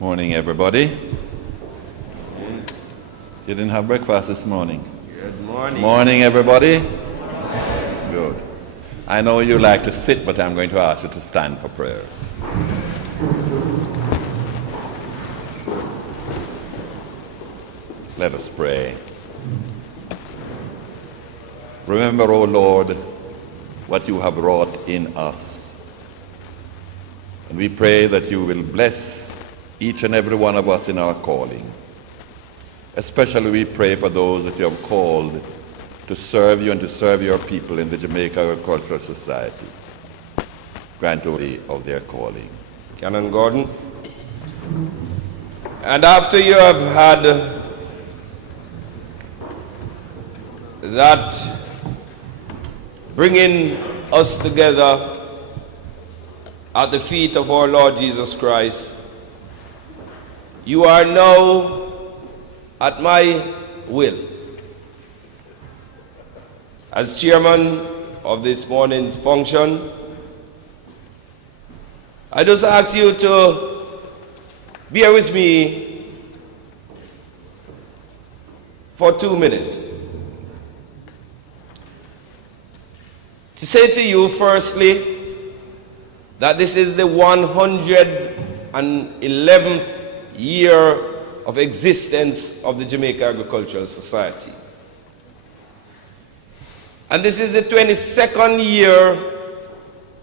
Morning, everybody. You didn't have breakfast this morning? Good morning. Morning, everybody. Good. I know you like to sit, but I'm going to ask you to stand for prayers. Let us pray. Remember, O Lord, what you have wrought in us. And we pray that you will bless each and every one of us in our calling. Especially we pray for those that you have called to serve you and to serve your people in the Jamaica Agricultural Society. Grant of their calling. Canon Gordon. And after you have had that bringing us together at the feet of our Lord Jesus Christ, you are now at my will. As chairman of this morning's function, I just ask you to bear with me for 2 minutes. To say to you, firstly, that this is the 111th year of existence of the Jamaica Agricultural Society. And this is the 22nd year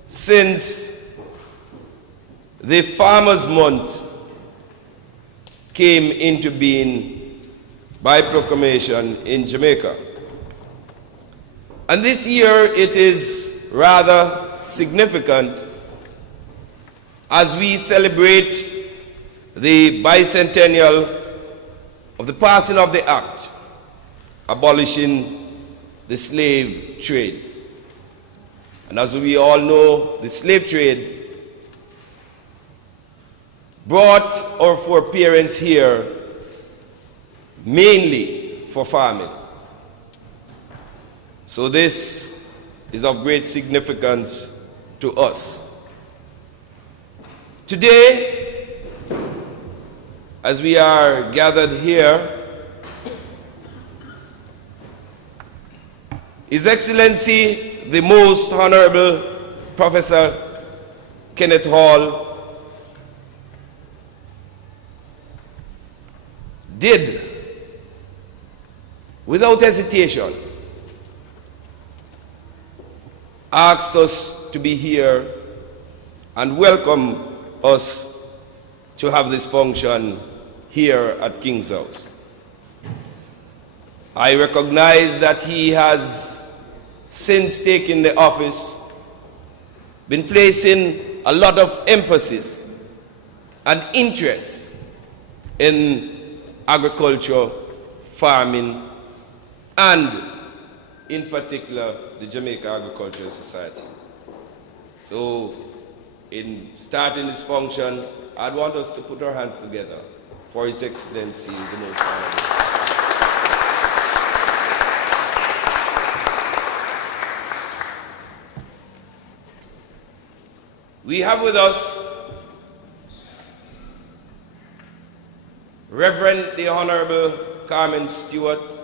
since the Farmers' Month came into being by proclamation in Jamaica. And this year it is rather significant as we celebrate the bicentennial of the passing of the Act abolishing the slave trade. And as we all know, the slave trade brought our foreparents here mainly for farming. So this is of great significance to us. Today, as we are gathered here, His Excellency, the Most Honorable Professor Kenneth Hall, did, without hesitation, asked us to be here and welcome us to have this function here at King's House. I recognize that he has, since taking the office, been placing a lot of emphasis and interest in agriculture, farming, and in particular the Jamaica Agricultural Society. So in starting this function, I'd want us to put our hands together for His Excellency, the Most Honorable. We have with us Reverend the Honorable Carmen Stewart,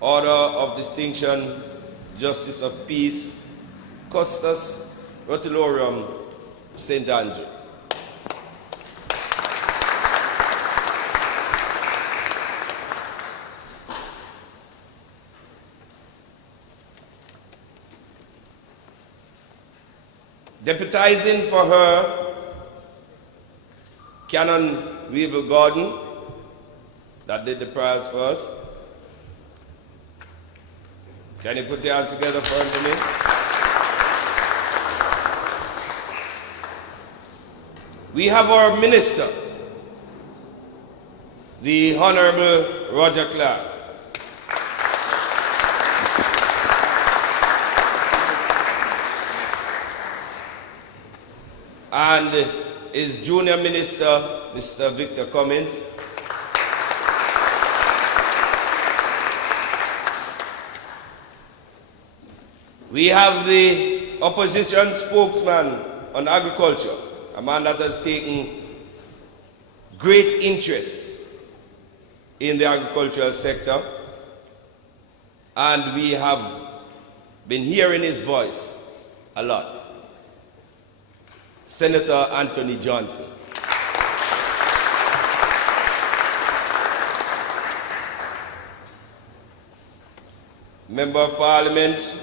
Order of Distinction, Justice of Peace, Custos Rotularium, St. Andrew. Deputizing for her, Canon Weevil Gordon, that did the prayers for us. Can you put your hands together for him to me? We have our minister, the Honorable Roger Clark. And his junior minister, Mr. Victor Cummins. We have the opposition spokesman on agriculture, a man that has taken great interest in the agricultural sector, and we have been hearing his voice a lot. Senator Anthony Johnson. Member of Parliament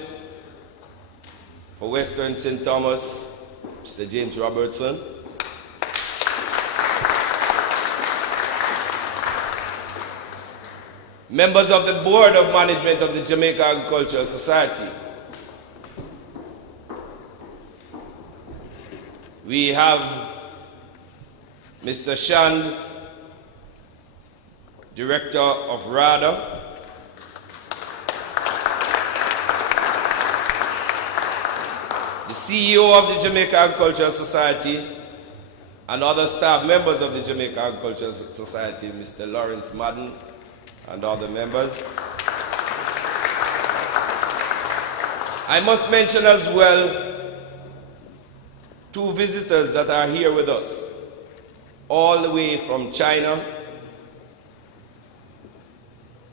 for Western St. Thomas, Mr. James Robertson. Members of the Board of Management of the Jamaica Agricultural Society. We have Mr. Shand, Director of RADA. The CEO of the Jamaica Agricultural Society and other staff members of the Jamaica Agricultural Society, Mr. Lawrence Madden and other members. I must mention as well two visitors that are here with us, all the way from China.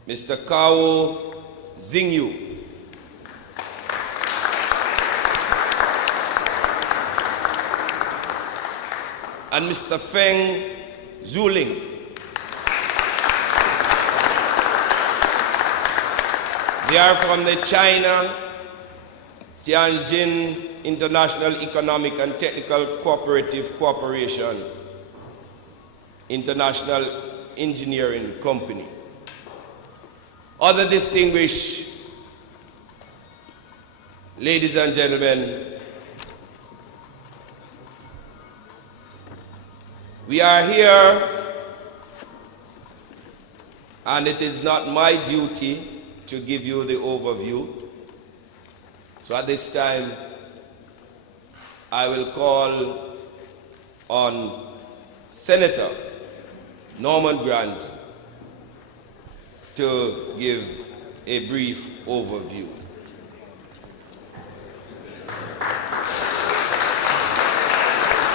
Mr. Kao Xingyu, and Mr. Feng Zuling. They are from the China Tianjin International Economic and Technical Cooperative Corporation International Engineering Company. Other distinguished ladies and gentlemen, we are here, and it is not my duty to give you the overview. So at this time, I will call on Senator Norman Grant to give a brief overview.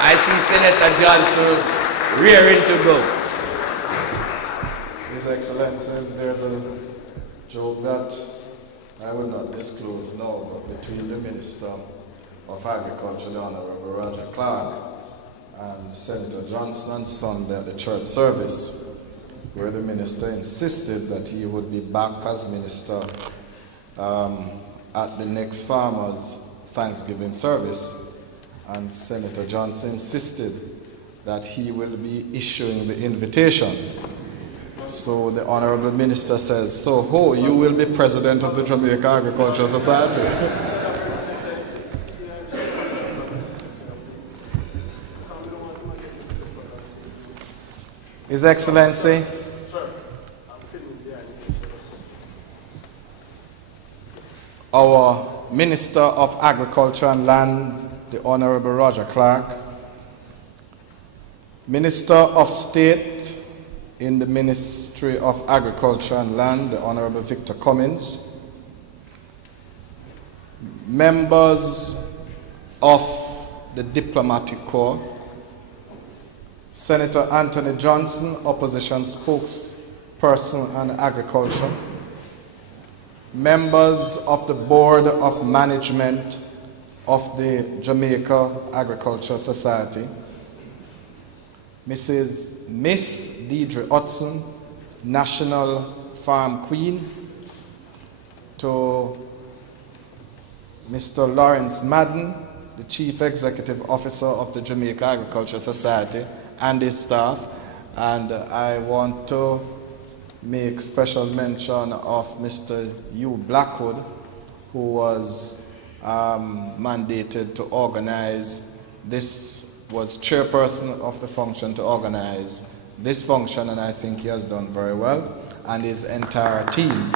I see Senator Johnson rearing to go. His Excellencies, there's a joke that I will not disclose now, but between the Minister of Agriculture, the Honorable Roger Clark, and Senator Johnson's Sunday at the church service, where the minister insisted that he would be back as minister at the next Farmers' Thanksgiving service. And Senator Johnson insisted that he will be issuing the invitation. So the Honorable Minister says, so ho, you will be president of the Jamaica Agricultural Society. His Excellency, our Minister of Agriculture and Land, the Honorable Roger Clark, Minister of State in the Ministry of Agriculture and Land, the Honorable Victor Cummins, members of the Diplomatic Corps, Senator Anthony Johnson, Opposition Spokesperson on Agriculture, members of the Board of Management of the Jamaica Agricultural Society, Miss Deidre Hudson, National Farm Queen, to Mr. Lawrence Madden, the Chief Executive Officer of the Jamaica Agricultural Society, and his staff. And I want to make special mention of Mr. Hugh Blackwood, who was mandated to organize this, was chairperson of the function to organize this function, and I think he has done very well, and his entire team.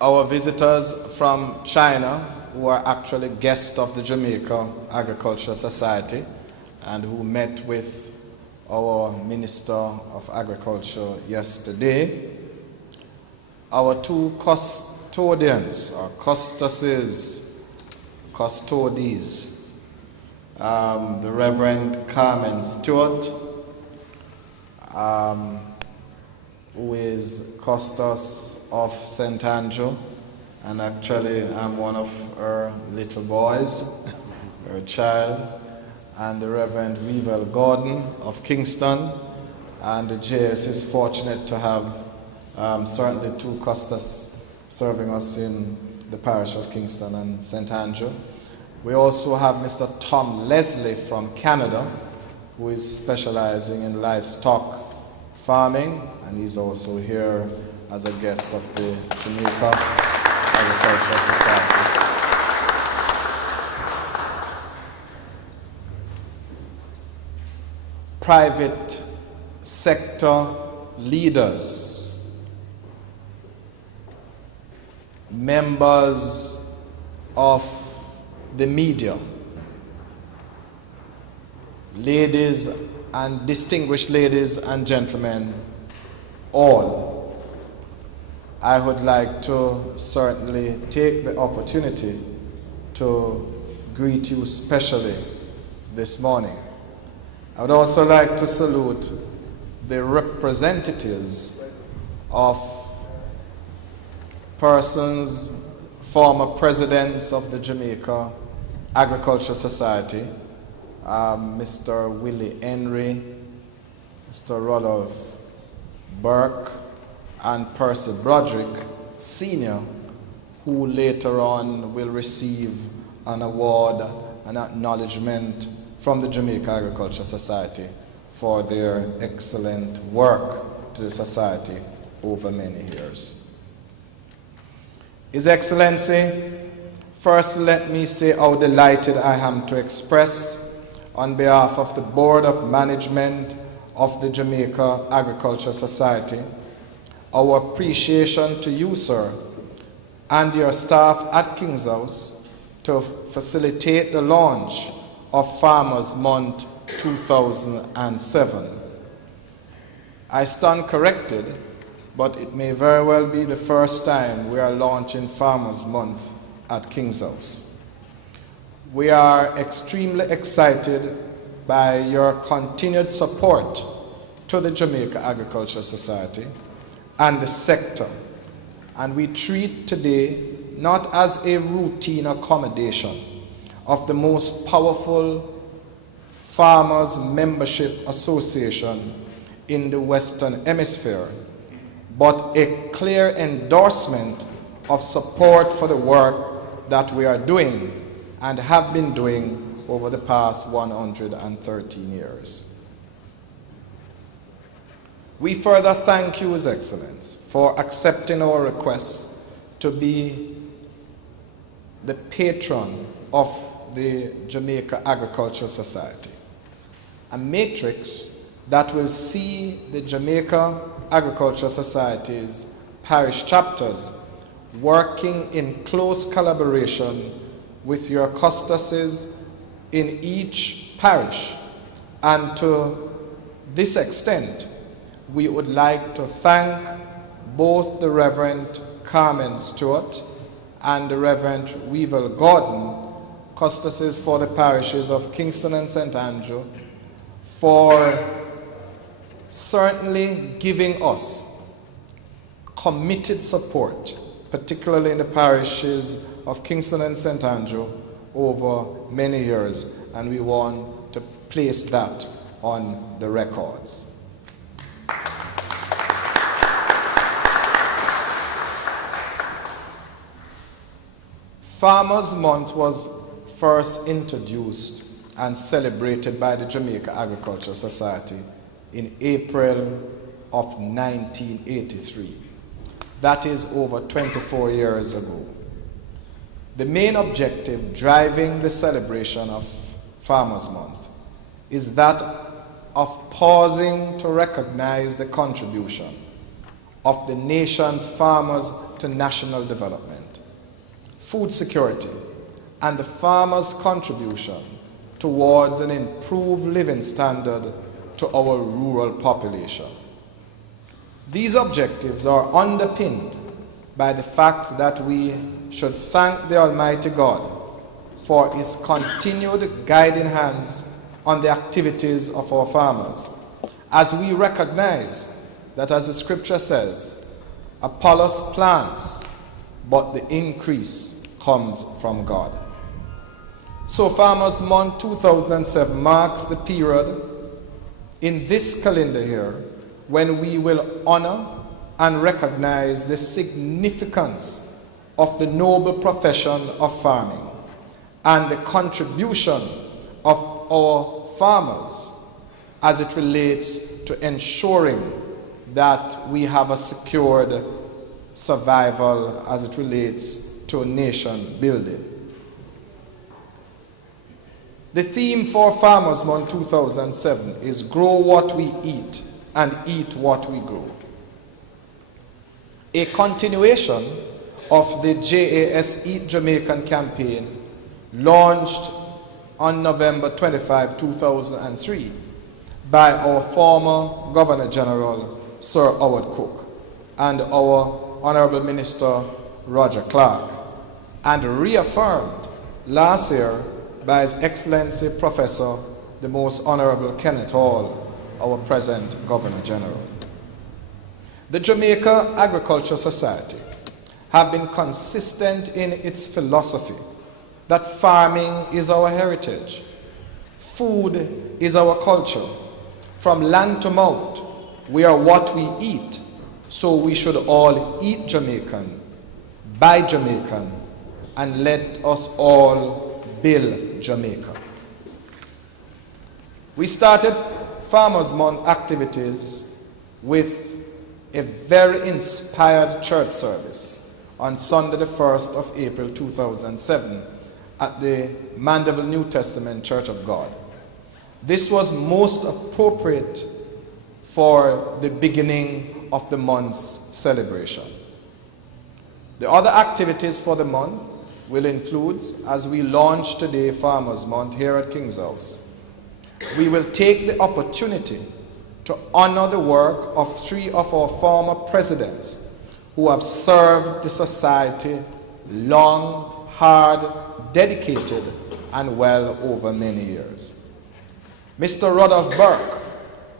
Our visitors from China, who are actually guests of the Jamaica Agricultural Society, and who met with our Minister of Agriculture yesterday, our two custodians, or custodies, custodies, the Reverend Carmen Stewart, who is Custos of St. Andrew, and actually I'm one of her little boys, her child, and the Reverend Weevil Gordon of Kingston, and the JS is fortunate to have certainly two Custos serving us in the parish of Kingston and St. Andrew. We also have Mr. Tom Leslie from Canada, who is specializing in livestock farming, and he's also here as a guest of the Jamaica Agricultural Society. Private sector leaders, members of the media, ladies and distinguished ladies and gentlemen, all, I would like to certainly take the opportunity to greet you specially this morning. I would also like to salute the representatives of persons, former presidents of the Jamaica Agriculture Society, Mr. Willie Henry, Mr. Rodolph Burke, and Percy Broderick Sr., who later on will receive an award, an acknowledgement from the Jamaica Agriculture Society for their excellent work to the society over many years. His Excellency, first let me say how delighted I am to express on behalf of the Board of Management of the Jamaica Agriculture Society our appreciation to you, sir, and your staff at King's House to facilitate the launch of Farmers Month 2007. I stand corrected, but it may very well be the first time we are launching Farmers Month at King's House. We are extremely excited by your continued support to the Jamaica Agriculture Society and the sector, and we treat today not as a routine accommodation of the most powerful farmers' membership association in the Western Hemisphere, but a clear endorsement of support for the work that we are doing and have been doing over the past 113 years. We further thank you, His Excellency, for accepting our request to be the patron of the Jamaica Agricultural Society, a matrix that will see the Jamaica Agricultural Society's parish chapters working in close collaboration with your custoses in each parish. And to this extent, we would like to thank both the Reverend Carmen Stewart and the Reverend Weevil Gordon, custoses for the parishes of Kingston and St. Andrew, for certainly giving us committed support, particularly in the parishes of Kingston and St. Andrew over many years, and we want to place that on the records. Farmers Month was first introduced and celebrated by the Jamaica Agricultural Society in April of 1983. That is over 24 years ago. The main objective driving the celebration of Farmers Month is that of pausing to recognize the contribution of the nation's farmers to national development, food security, and the farmers' contribution towards an improved living standard to our rural population. These objectives are underpinned by the fact that we should thank the Almighty God for his continued guiding hands on the activities of our farmers, as we recognize that, as the scripture says, Apollos plants, but the increase comes from God. So Farmers Month 2007 marks the period in this calendar year when we will honor and recognize the significance of the noble profession of farming and the contribution of our farmers as it relates to ensuring that we have a secured survival as it relates to nation building. The theme for Farmers Month 2007 is Grow What We Eat and Eat What We Grow. A continuation of the JAS Eat Jamaican campaign launched on November 25, 2003 by our former Governor General, Sir Howard Cook, and our Honorable Minister, Roger Clark, and reaffirmed last year by His Excellency Professor, the Most Honorable Kenneth Hall, our present Governor General. The Jamaica Agriculture Society have been consistent in its philosophy that farming is our heritage, food is our culture. From land to mouth, we are what we eat, so we should all eat Jamaican, buy Jamaican, and let us all build Jamaica. We started Farmers Month activities with a very inspired church service on Sunday the 1st of April 2007 at the Mandeville New Testament Church of God. This was most appropriate for the beginning of the month's celebration. The other activities for the month will include, as we launch today Farmers Month here at King's House, we will take the opportunity to honor the work of 3 of our former presidents who have served the society long, hard, dedicated, and well over many years. Mr. Rudolph Burke,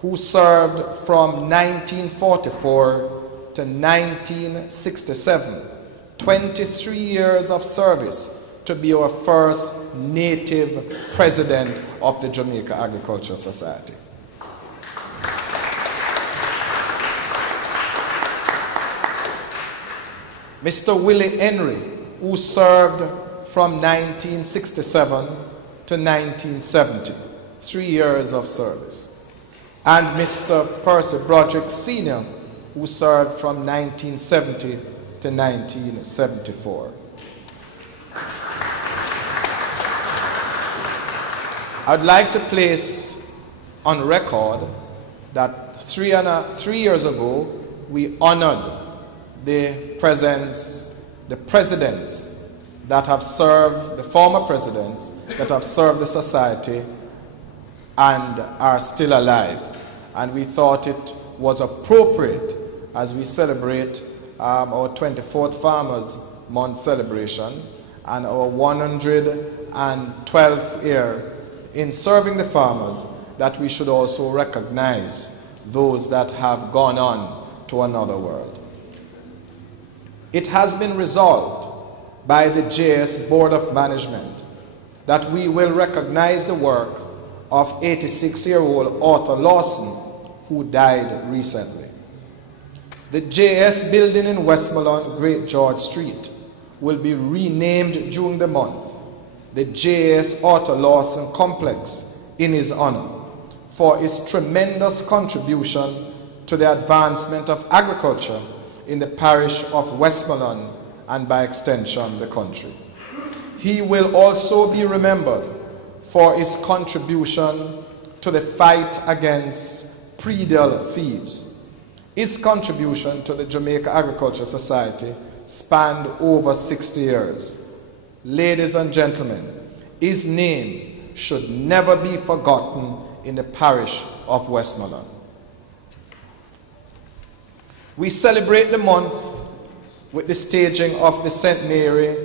who served from 1944 to 1967, 23 years of service to be our first native president of the Jamaica Agriculture Society. Mr. Willie Henry, who served from 1967 to 1970, 3 years of service. And Mr. Percy Broderick Sr., who served from 1970 to 1974. I'd like to place on record that 3 years ago, we honored the presidents that have served, the former presidents that have served the society and are still alive. And we thought it was appropriate as we celebrate our 24th Farmers Month celebration and our 112th year in serving the farmers, that we should also recognize those that have gone on to another world. It has been resolved by the JS Board of Management that we will recognize the work of 86-year-old Arthur Lawson, who died recently. The JS building in Westmoreland, Great George Street, will be renamed during the month the JS Arthur Lawson Complex in his honor for his tremendous contribution to the advancement of agriculture in the parish of Westmoreland and by extension the country. He will also be remembered for his contribution to the fight against Praedial thieves. His contribution to the Jamaica Agriculture Society spanned over 60 years. Ladies and gentlemen, his name should never be forgotten in the parish of Westmoreland. We celebrate the month with the staging of the St. Mary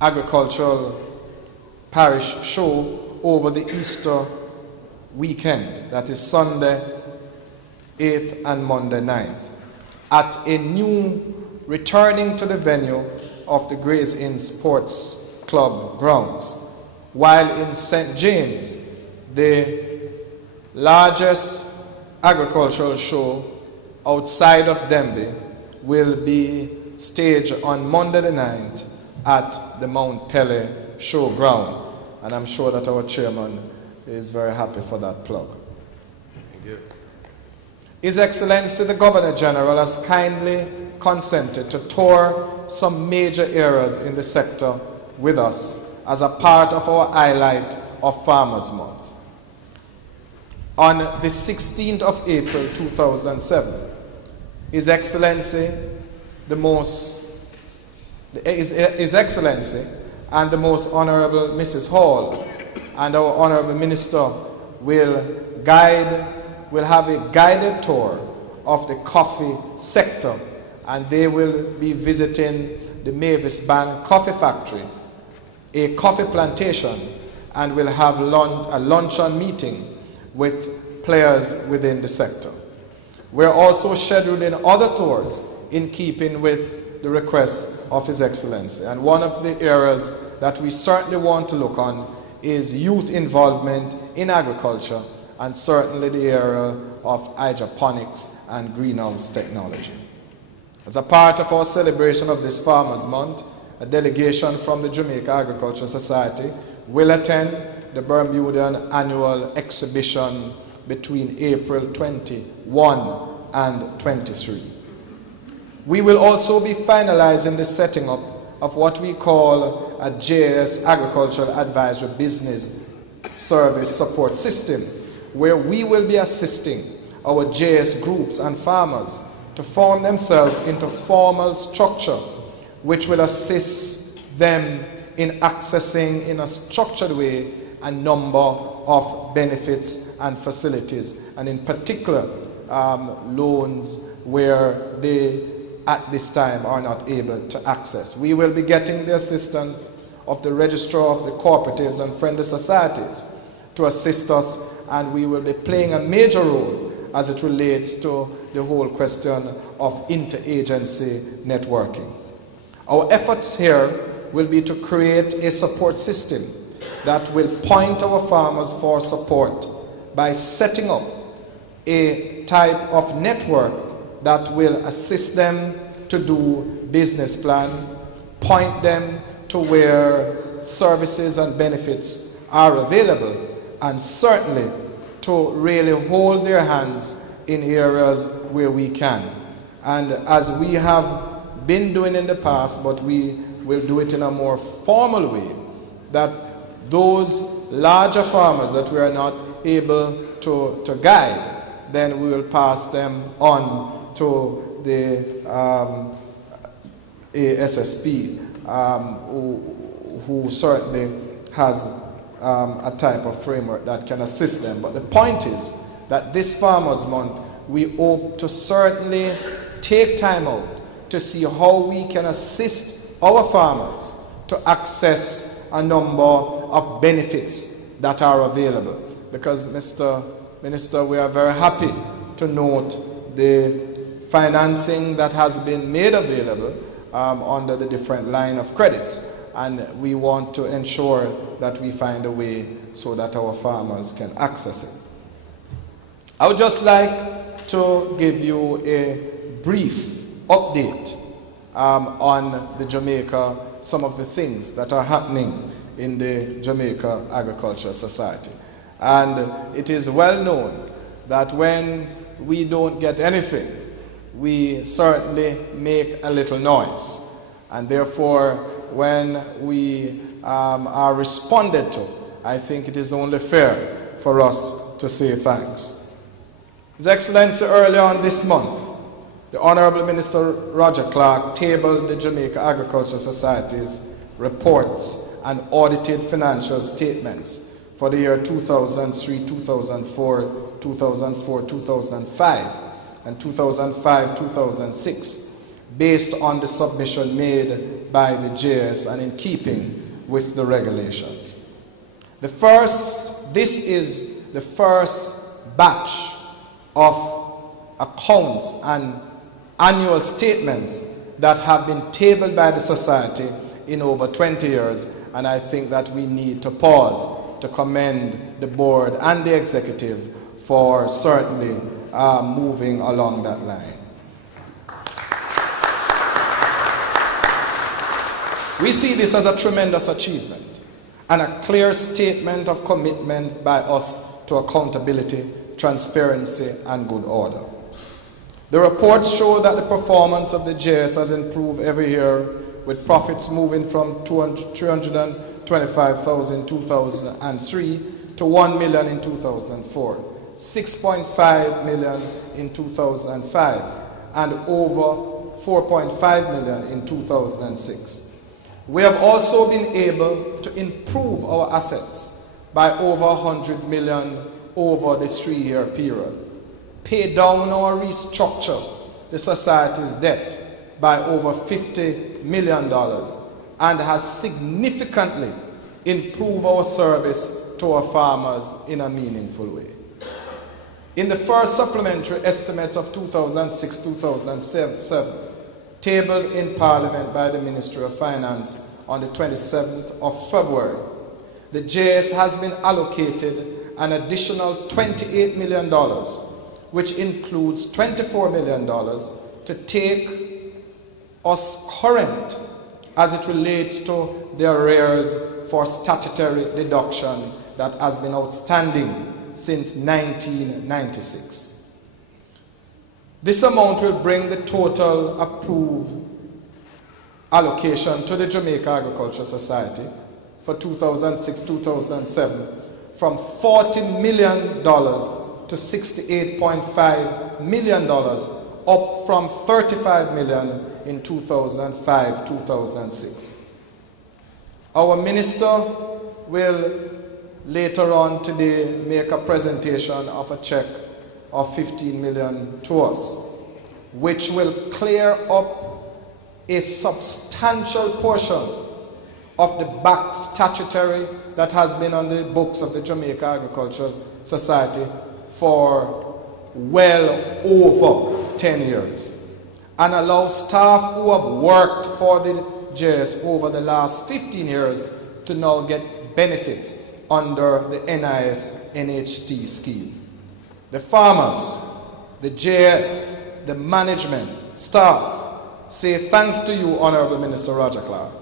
Agricultural parish show over the Easter weekend, that is Sunday 8th and Monday 9th, at a new, returning to the venue of the Gray's Inn Sports Club grounds, while in St. James, the largest agricultural show outside of Denby will be staged on Monday the 9th at the Mount Pele Showground. And I'm sure that our chairman is very happy for that plug. Thank you. His Excellency the Governor General has kindly consented to tour some major areas in the sector with us as a part of our highlight of Farmers Month. On the 16th of April 2007, His Excellency His Excellency and the Most Honorable Mrs. Hall and our Honorable Minister will have a guided tour of the coffee sector, and they will be visiting the Mavis Bank Coffee Factory, a coffee plantation, and will have a luncheon meeting with players within the sector. We're also scheduling other tours in keeping with the request of His Excellency. And one of the areas that we certainly want to look on is youth involvement in agriculture, and certainly the area of hydroponics and greenhouse technology. As a part of our celebration of this Farmers Month, a delegation from the Jamaica Agricultural Society will attend the Bermudian Annual Exhibition between April 21 and 23. We will also be finalizing the setting up of what we call a JS Agricultural Advisory Business Service Support System, where we will be assisting our JS groups and farmers to form themselves into formal structure, which will assist them in accessing in a structured way a number of benefits and facilities, and in particular loans where they at this time are not able to access. We will be getting the assistance of the Registrar of the Cooperatives and Friendly Societies to assist us, and we will be playing a major role as it relates to the whole question of interagency networking. Our efforts here will be to create a support system that will point our farmers for support by setting up a type of network that will assist them to do business plan, point them to where services and benefits are available, and certainly to really hold their hands in areas where we can. And as we have been doing in the past, but we will do it in a more formal way, that those larger farmers that we are not able to guide, then we will pass them on to the ASSP, who certainly has a type of framework that can assist them. But the point is that this Farmers Month, we hope to certainly take time out to see how we can assist our farmers to access a number of benefits that are available. Because, Mr. Minister, we are very happy to note the financing that has been made available under the different line of credits, and we want to ensure that we find a way so that our farmers can access it. I would just like to give you a brief update on the Jamaica, some of the things that are happening in the Jamaica Agricultural Society. And it is well known that when we don't get anything, we certainly make a little noise. And therefore, when we are responded to, I think it is only fair for us to say thanks. His Excellency, earlier on this month, the Honorable Minister Roger Clark tabled the Jamaica Agricultural Society's reports and audited financial statements for the year 2003, 2004, 2005, and 2005-2006, based on the submission made by the JS and in keeping with the regulations. This is the first batch of accounts and annual statements that have been tabled by the society in over 20 years, and I think that we need to pause to commend the board and the executive for certainly moving along that line. We see this as a tremendous achievement and a clear statement of commitment by us to accountability, transparency, and good order. The reports show that the performance of the JS has improved every year, with profits moving from $325,000 in 2003 to $1 million in 2004, $6.5 million in 2005, and over $4.5 million in 2006. We have also been able to improve our assets by over $100 million over this 3-year period, pay down or restructure the society's debt by over $50 million, and has significantly improved our service to our farmers in a meaningful way. In the first supplementary estimates of 2006-2007, tabled in Parliament by the Ministry of Finance on the 27th of February, the JS has been allocated an additional $28 million, which includes $24 million to take us current as it relates to the arrears for statutory deduction that has been outstanding since 1996. This amount will bring the total approved allocation to the Jamaica Agriculture Society for 2006-2007 from $40 million to $68.5 million, up from $35 million in 2005-2006. Our minister will later on today make a presentation of a check of $15 million to us, which will clear up a substantial portion of the back statutory that has been on the books of the Jamaica Agricultural Society for well over 10 years, and allow staff who have worked for the JS over the last 15 years to now get benefits under the NIS NHT scheme. The farmers, the JS, the management, staff say thanks to you, Honorable Minister Roger Clark,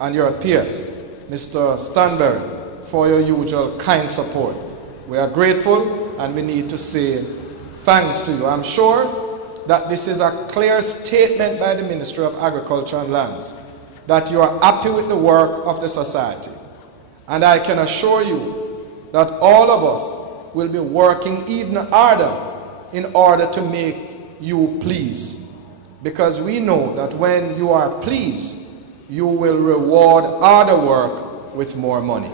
and your peers, Mr. Stanberry, for your usual kind support. We are grateful, and we need to say thanks to you. I'm sure that this is a clear statement by the Ministry of Agriculture and Lands that you are happy with the work of the society. And I can assure you that all of us will be working even harder in order to make you pleased. Because we know that when you are pleased, you will reward harder work with more money.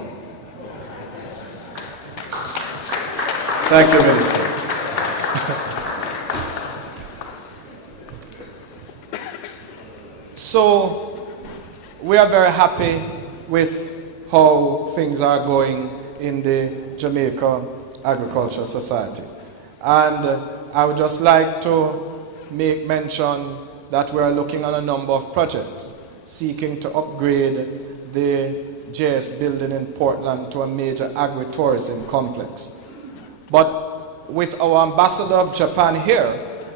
Thank you, Minister. So, we are very happy with how things are going in the Jamaica Agriculture Society. And I would just like to make mention that we are looking at a number of projects seeking to upgrade the JS building in Portland to a major agri-tourism complex. But with our ambassador of Japan here,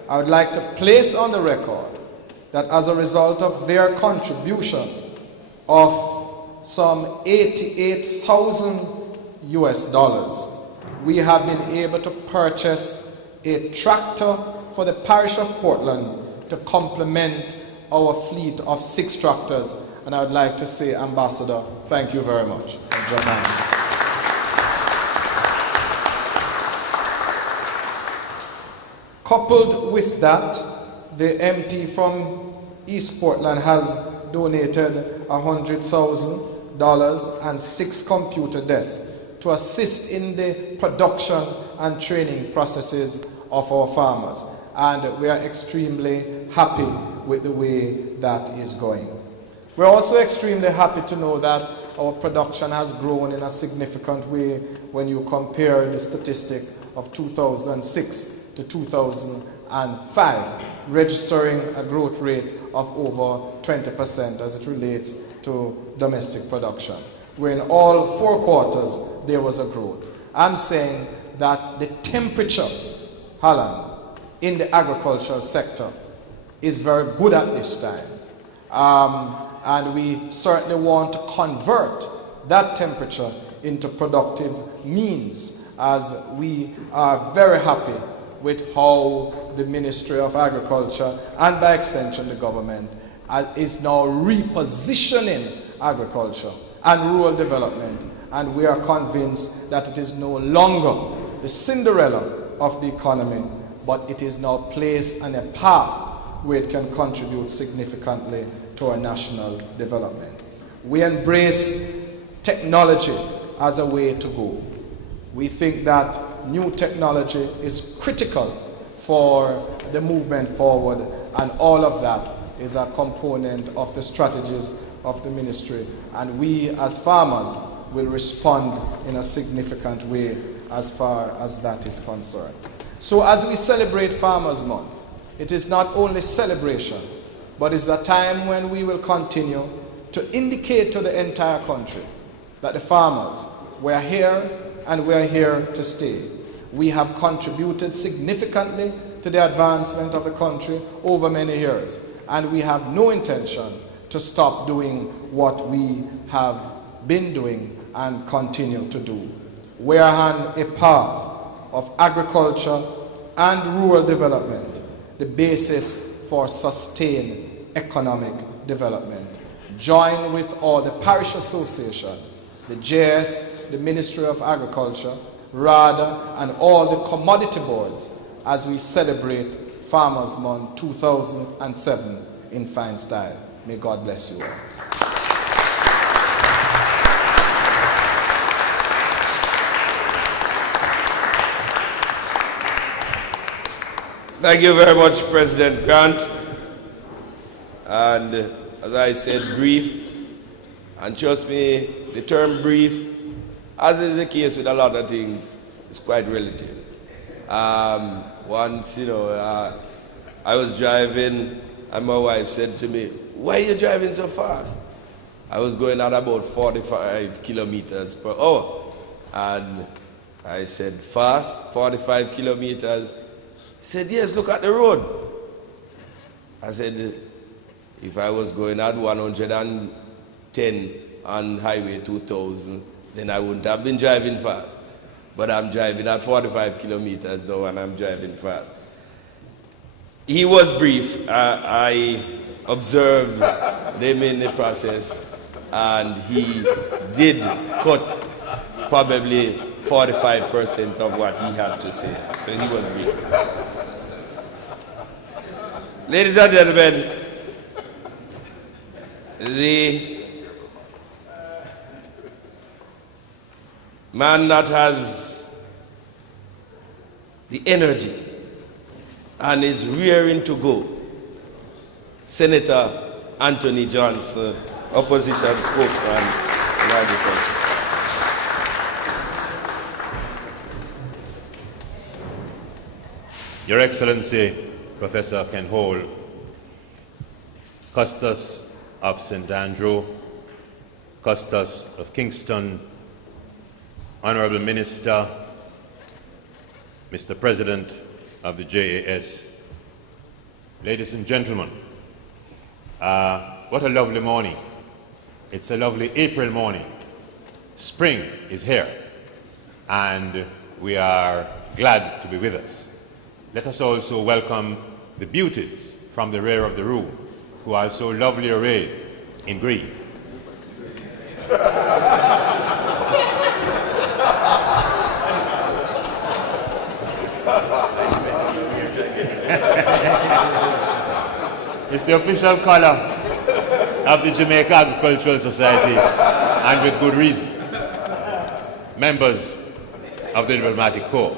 I would like to place on the record that as a result of their contribution of some $88,000 US, we have been able to purchase a tractor for the parish of Portland to complement our fleet of 6 tractors. And I would like to say, Ambassador, thank you very much. Japan. Coupled with that, the MP from East Portland has donated $100,000 and 6 computer desks to assist in the production and training processes of our farmers. And we are extremely happy with the way that is going. We're also extremely happy to know that our production has grown in a significant way when you compare the statistic of 2006 to 2005, registering a growth rate of over 20% as it relates to domestic production, where in all 4 quarters there was a growth. I'm saying that the temperature, Alan, in the agricultural sector is very good at this time. And we certainly want to convert that temperature into productive means, as we are very happy with how the Ministry of Agriculture and by extension the government is now repositioning agriculture and rural development, and we are convinced that it is no longer the Cinderella of the economy, but it is now placed on a path where it can contribute significantly to our national development. We embrace technology as a way to go. We think that new technology is critical for the movement forward, and all of that is a component of the strategies of the ministry, and we as farmers will respond in a significant way as far as that is concerned. So as we celebrate Farmers Month, it is not only celebration, but it's a time when we will continue to indicate to the entire country that the farmers, we're here and we're here to stay. We have contributed significantly to the advancement of the country over many years, and we have no intention to stop doing what we have been doing and continue to do. We are on a path of agriculture and rural development, the basis for sustained economic development. Join with all the parish association, the JS, the Ministry of Agriculture, RADA, and all the commodity boards as we celebrate Farmers Month 2007 in fine style. May God bless you all. Thank you very much, President Grant. And as I said, brief. And trust me, the term brief, as is the case with a lot of things, is quite relative. Once, I was driving and my wife said to me, "Why are you driving so fast?" I was going at about 45 kilometers per hour. And I said, "Fast, 45 kilometers?" He said, "Yes, look at the road." I said, if I was going at 110 on Highway 2000, then I wouldn't have been driving fast. But I'm driving at 45 kilometers now and I'm driving fast. He was brief. I observed them in the process, and he did cut probably 45% of what he had to say. So he was brief. Ladies and gentlemen, the man that has the energy and is rearing to go, Senator Anthony Johnson, opposition spokesman in agriculture. Your Excellency, Professor Ken Hall, Custos of St. Andrew, Custos of Kingston, Honorable Minister, Mr. President of the JAS, ladies and gentlemen, what a lovely morning. It's a lovely April morning. Spring is here, and we are glad to be with us. Let us also welcome the beauties from the rear of the room, who are so lovely arrayed in green. It's the official color of the Jamaica Agricultural Society, and with good reason. Members of the Diplomatic Corps,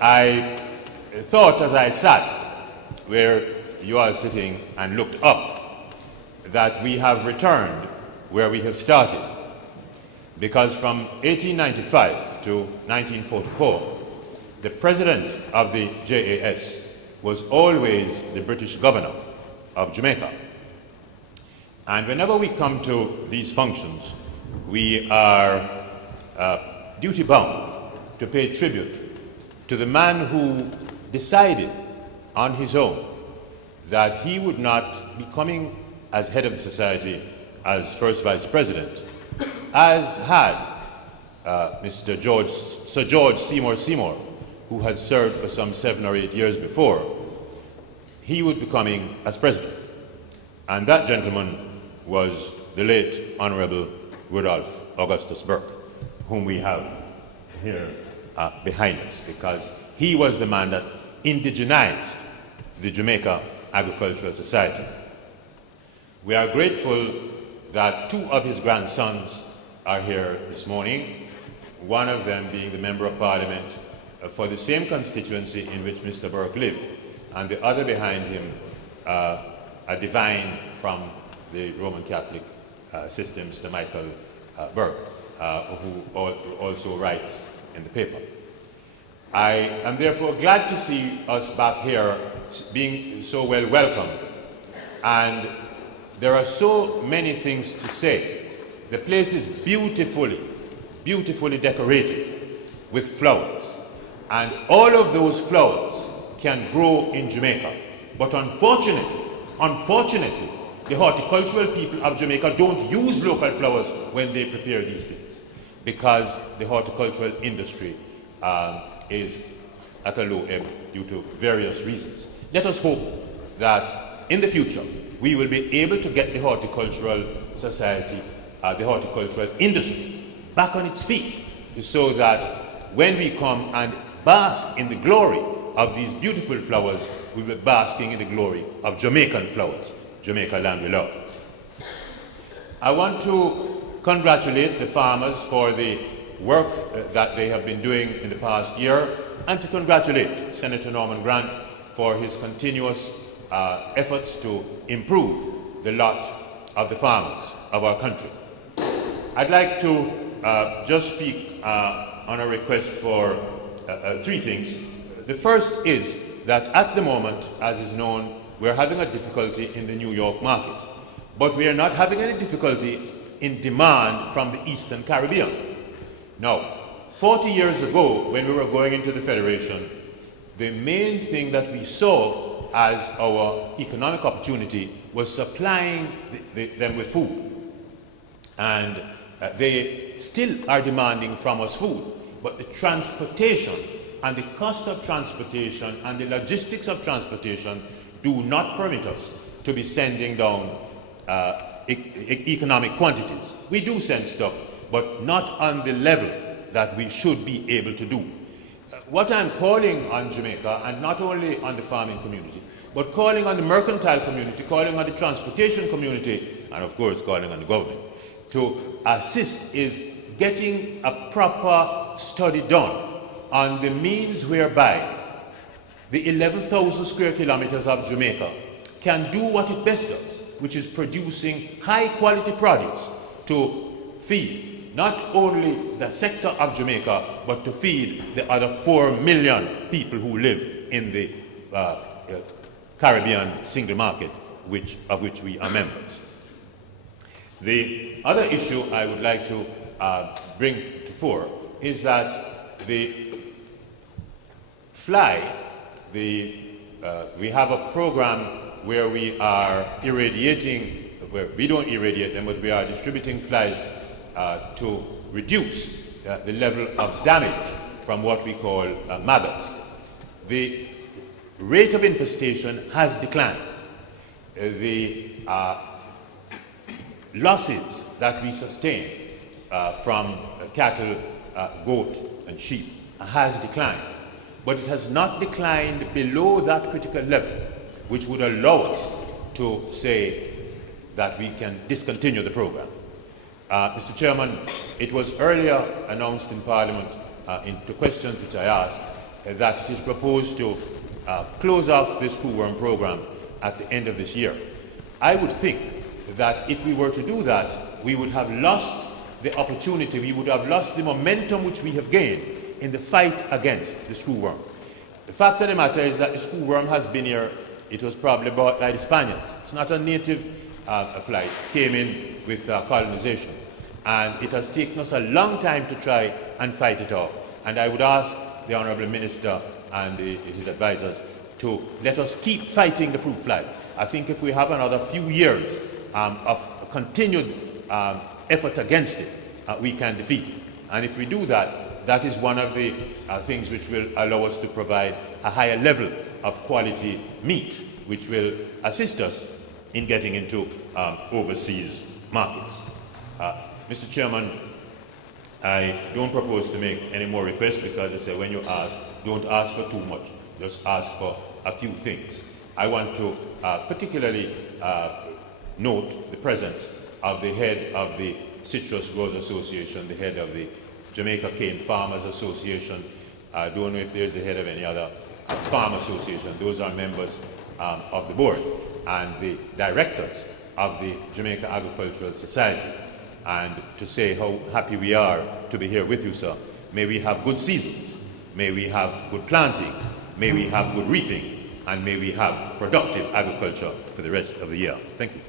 I thought as I sat where you are sitting and looked up that we have returned where we have started, because from 1895 to 1944, the president of the JAS was always the British governor of Jamaica. And whenever we come to these functions, we are duty-bound to pay tribute to the man who decided on his own that he would not be coming as head of the society as first vice president, as had Sir George Seymour, who had served for some 7 or 8 years before. He would be coming as president. And that gentleman was the late Honorable Rudolph Augustus Burke, whom we have here behind us, because he was the man that indigenized the Jamaica Agricultural Society. We are grateful that 2 of his grandsons are here this morning, one of them being the Member of Parliament for the same constituency in which Mr. Burke lived, and the other behind him, a divine from the Roman Catholic system, Mr. Michael Burke, who also writes in the paper. I am therefore glad to see us back here being so well welcomed, and there are so many things to say. The place is beautifully decorated with flowers, and all of those flowers can grow in Jamaica. But unfortunately, the horticultural people of Jamaica don't use local flowers when they prepare these things, because the horticultural industry is at a low ebb due to various reasons. Let us hope that in the future we will be able to get the horticultural society, the horticultural industry back on its feet, so that when we come and bask in the glory of these beautiful flowers, we'll be basking in the glory of Jamaican flowers, Jamaica land we love. I want to congratulate the farmers for the work that they have been doing in the past year, and to congratulate Senator Norman Grant for his continuous efforts to improve the lot of the farmers of our country. I'd like to just speak on a request for 3 things. The first is that at the moment, as is known, we're having a difficulty in the New York market, but we are not having any difficulty in demand from the Eastern Caribbean. Now, 40 years ago, when we were going into the Federation, the main thing that we saw as our economic opportunity was supplying them with food. And they still are demanding from us food, but the transportation and the cost of transportation and the logistics of transportation do not permit us to be sending down economic quantities. We do send stuff, but not on the level that we should be able to do. What I'm calling on Jamaica, and not only on the farming community, but calling on the mercantile community, calling on the transportation community, and of course calling on the government, to assist is getting a proper study done on the means whereby the 11,000 square kilometers of Jamaica can do what it best does, which is producing high quality products to feed not only the sector of Jamaica, but to feed the other 4 million people who live in the Caribbean single market, of which we are members. The other issue I would like to bring to fore is that the fly, we have a program where we are irradiating, where we don't irradiate them, but we are distributing flies to reduce the level of damage from what we call maggots. The rate of infestation has declined. The losses that we sustain from cattle, goat, and sheep has declined, but it has not declined below that critical level, which would allow us to say that we can discontinue the program. Mr. Chairman, it was earlier announced in Parliament in the questions which I asked that it is proposed to close off this screwworm program at the end of this year. I would think that if we were to do that, we would have lost the opportunity, we would have lost the momentum which we have gained in the fight against the screwworm. The fact of the matter is that the screwworm has been here. It was probably brought by the Spaniards. It's not a native flight. It came in with colonization. And it has taken us a long time to try and fight it off. And I would ask the Honourable Minister and his advisors to let us keep fighting the fruit fly. I think if we have another few years of continued effort against it, we can defeat it. And if we do that, that is one of the things which will allow us to provide a higher level of quality meat, which will assist us in getting into overseas markets. Mr. Chairman, I don't propose to make any more requests because I say when you ask, don't ask for too much, just ask for a few things. I want to particularly note the presence of the head of the Citrus Growers Association, the head of the Jamaica Cane Farmers Association. I don't know if there's the head of any other farm association. Those are members of the board and the directors of the Jamaica Agricultural Society. And to say how happy we are to be here with you, sir. May we have good seasons. May we have good planting. May we have good reaping. And may we have productive agriculture for the rest of the year. Thank you.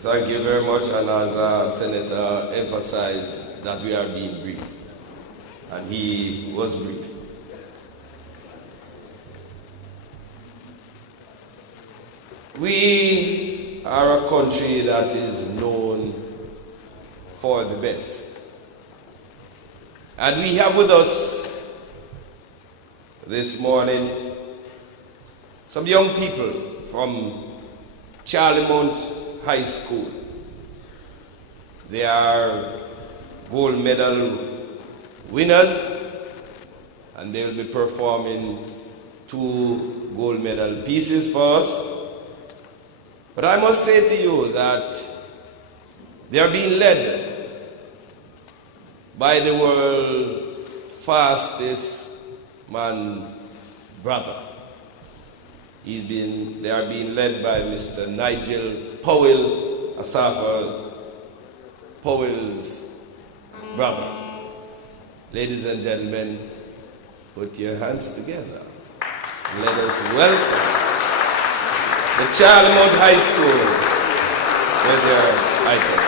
Thank you very much, and as Senator emphasized that we are being brief, and he was brief. We are a country that is known for the best, and we have with us this morning some young people from Charlemont High School. They are gold medal winners, and they will be performing 2 gold medal pieces for us. But I must say to you that they are being led by the world's fastest man brother. They are being led by Mr. Nigel Powell, Asafa Powell's brother. Ladies and gentlemen, put your hands together. Let us welcome the Charlemont High School with their items.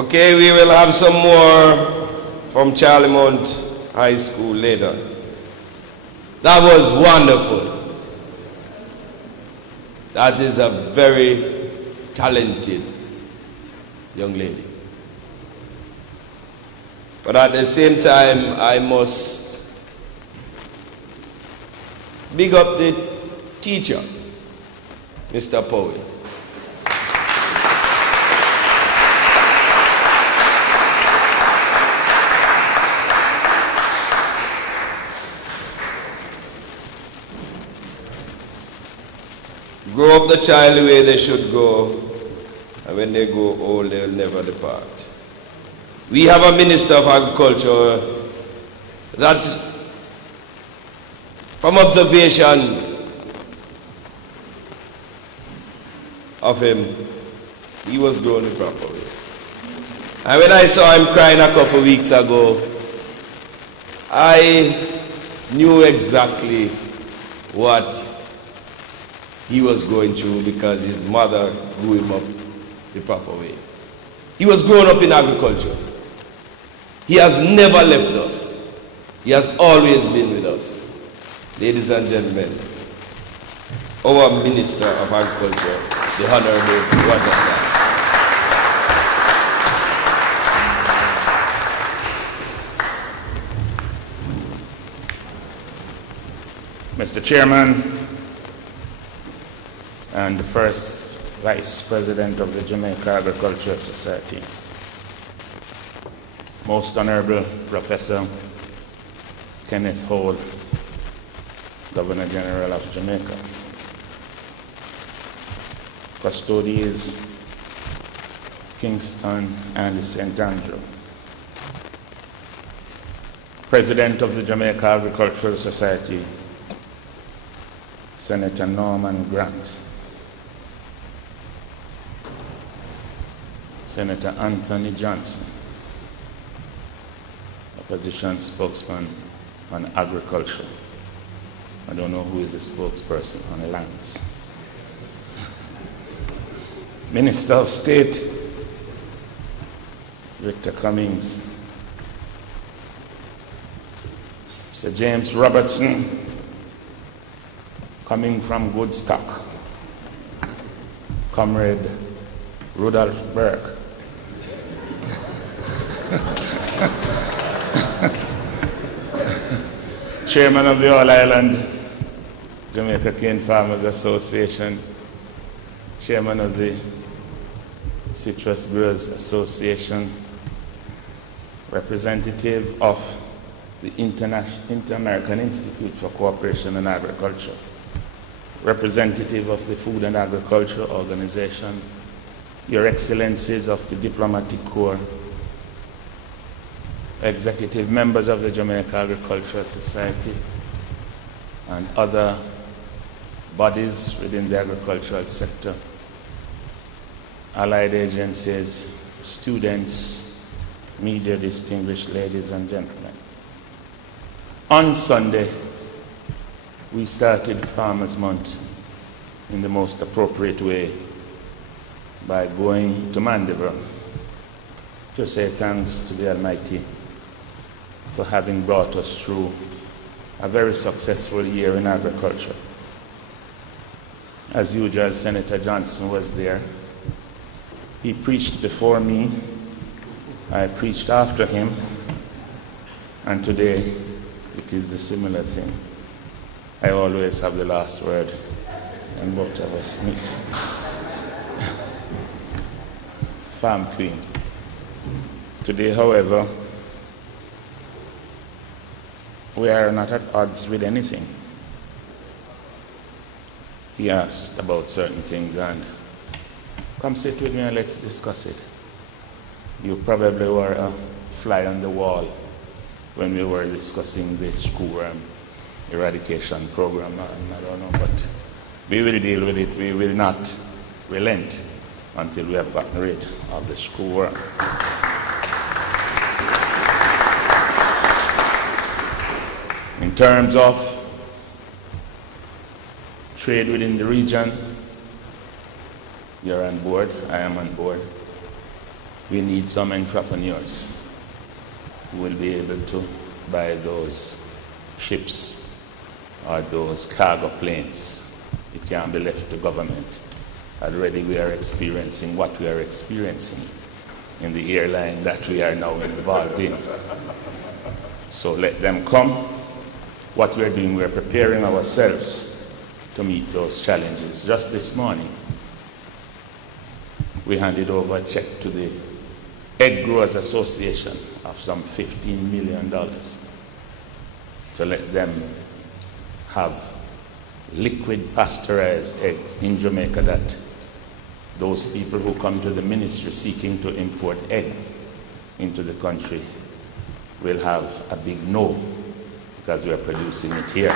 Okay, we will have some more from Charlemont High School later. That was wonderful. That is a very talented young lady. But at the same time, I must big up the teacher, Mr. Powell. Grow up the child the way they should go, and when they go old, they'll never depart. We have a Minister of Agriculture that, from observation of him, he was grown the proper way. And when I saw him crying a couple of weeks ago, I knew exactly what he was going through, because his mother grew him up the proper way. He was grown up in agriculture. He has never left us. He has always been with us. Ladies and gentlemen, our Minister of Agriculture, the Honorable Roger Clark. Mr. Chairman, and the first Vice President of the Jamaica Agricultural Society, Most Honorable Professor Kenneth Hall, Governor General of Jamaica, Custodies, Kingston and St. Andrew, President of the Jamaica Agricultural Society, Senator Norman Grant, Senator Anthony Johnson, opposition spokesman on agriculture. I don't know who is the spokesperson on lands. Minister of State, Victor Cummings, Sir James Robertson, coming from good stock, Comrade Rudolph Burke, Chairman of the All Island Jamaica Cane Farmers Association, Chairman of the Citrus Growers Association, representative of the Inter-American Institute for Cooperation in Agriculture, representative of the Food and Agriculture Organization, Your Excellencies of the Diplomatic Corps, executive members of the Jamaica Agricultural Society, and other bodies within the agricultural sector, allied agencies, students, media, distinguished ladies and gentlemen. On Sunday, we started Farmers Month in the most appropriate way by going to Mandeville to say thanks to the Almighty for having brought us through a very successful year in agriculture. As usual, Senator Johnson was there. He preached before me, I preached after him, and today it is the similar thing. I always have the last word, and both of us meet. Farm Queen. Today, however, we are not at odds with anything. He asked about certain things, and come sit with me and let's discuss it. You probably were a fly on the wall when we were discussing the schoolworm eradication program. I don't know, but we will deal with it. We will not relent until we have gotten rid of the schoolworm. In terms of trade within the region, you're on board, I am on board. we need some entrepreneurs who will be able to buy those ships or those cargo planes. It can't be left to government. Already we are experiencing what we are experiencing in the airline that we are now involved in. So let them come. What we're doing, we're preparing ourselves to meet those challenges. Just this morning, we handed over a check to the Egg Growers Association of some $15 million to let them have liquid pasteurized eggs in Jamaica, that those people who come to the ministry seeking to import egg into the country will have a big no, because we are producing it here.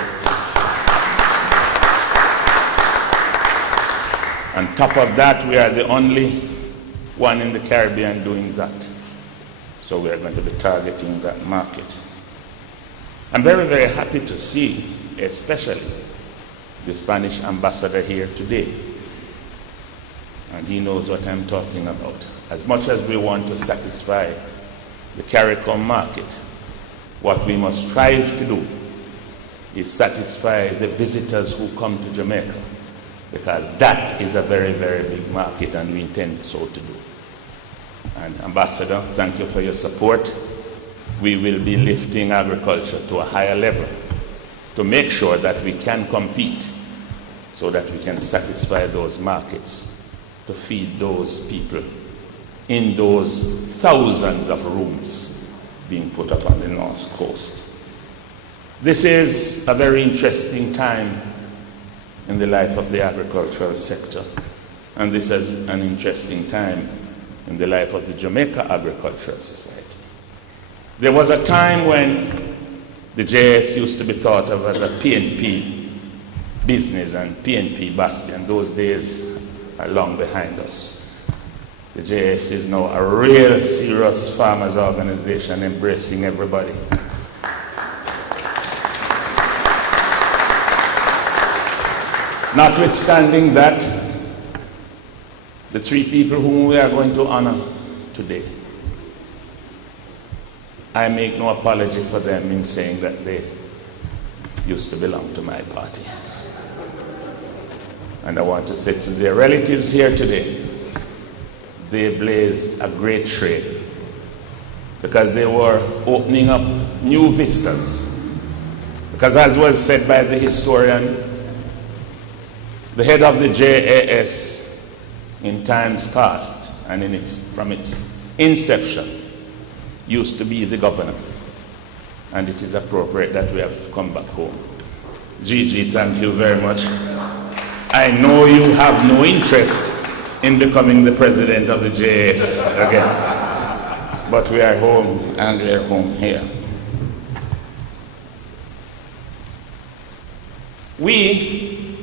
On top of that, we are the only one in the Caribbean doing that. So we are going to be targeting that market. I'm very, very happy to see, especially the Spanish ambassador here today. And he knows what I'm talking about. As much as we want to satisfy the CARICOM market, what we must strive to do is satisfy the visitors who come to Jamaica, because that is a very, very big market, and we intend so to do. And Ambassador, thank you for your support. We will be lifting agriculture to a higher level to make sure that we can compete, so that we can satisfy those markets, to feed those people in those thousands of rooms being put up on the North Coast. This is a very interesting time in the life of the agricultural sector, and this is an interesting time in the life of the Jamaica Agricultural Society. There was a time when the JS used to be thought of as a PNP business and PNP bastion. Those days are long behind us. The JS is now a real serious farmers organization embracing everybody. Notwithstanding that, the three people whom we are going to honor today, I make no apology for them in saying that they used to belong to my party. And I want to say to their relatives here today, they blazed a great trail, because they were opening up new vistas. Because as was said by the historian, the head of the JAS in times past and from its inception used to be the governor. And it is appropriate that we have come back home. Gigi, thank you very much. I know you have no interest in becoming the president of the JAS again. But we are home, and we are home here. We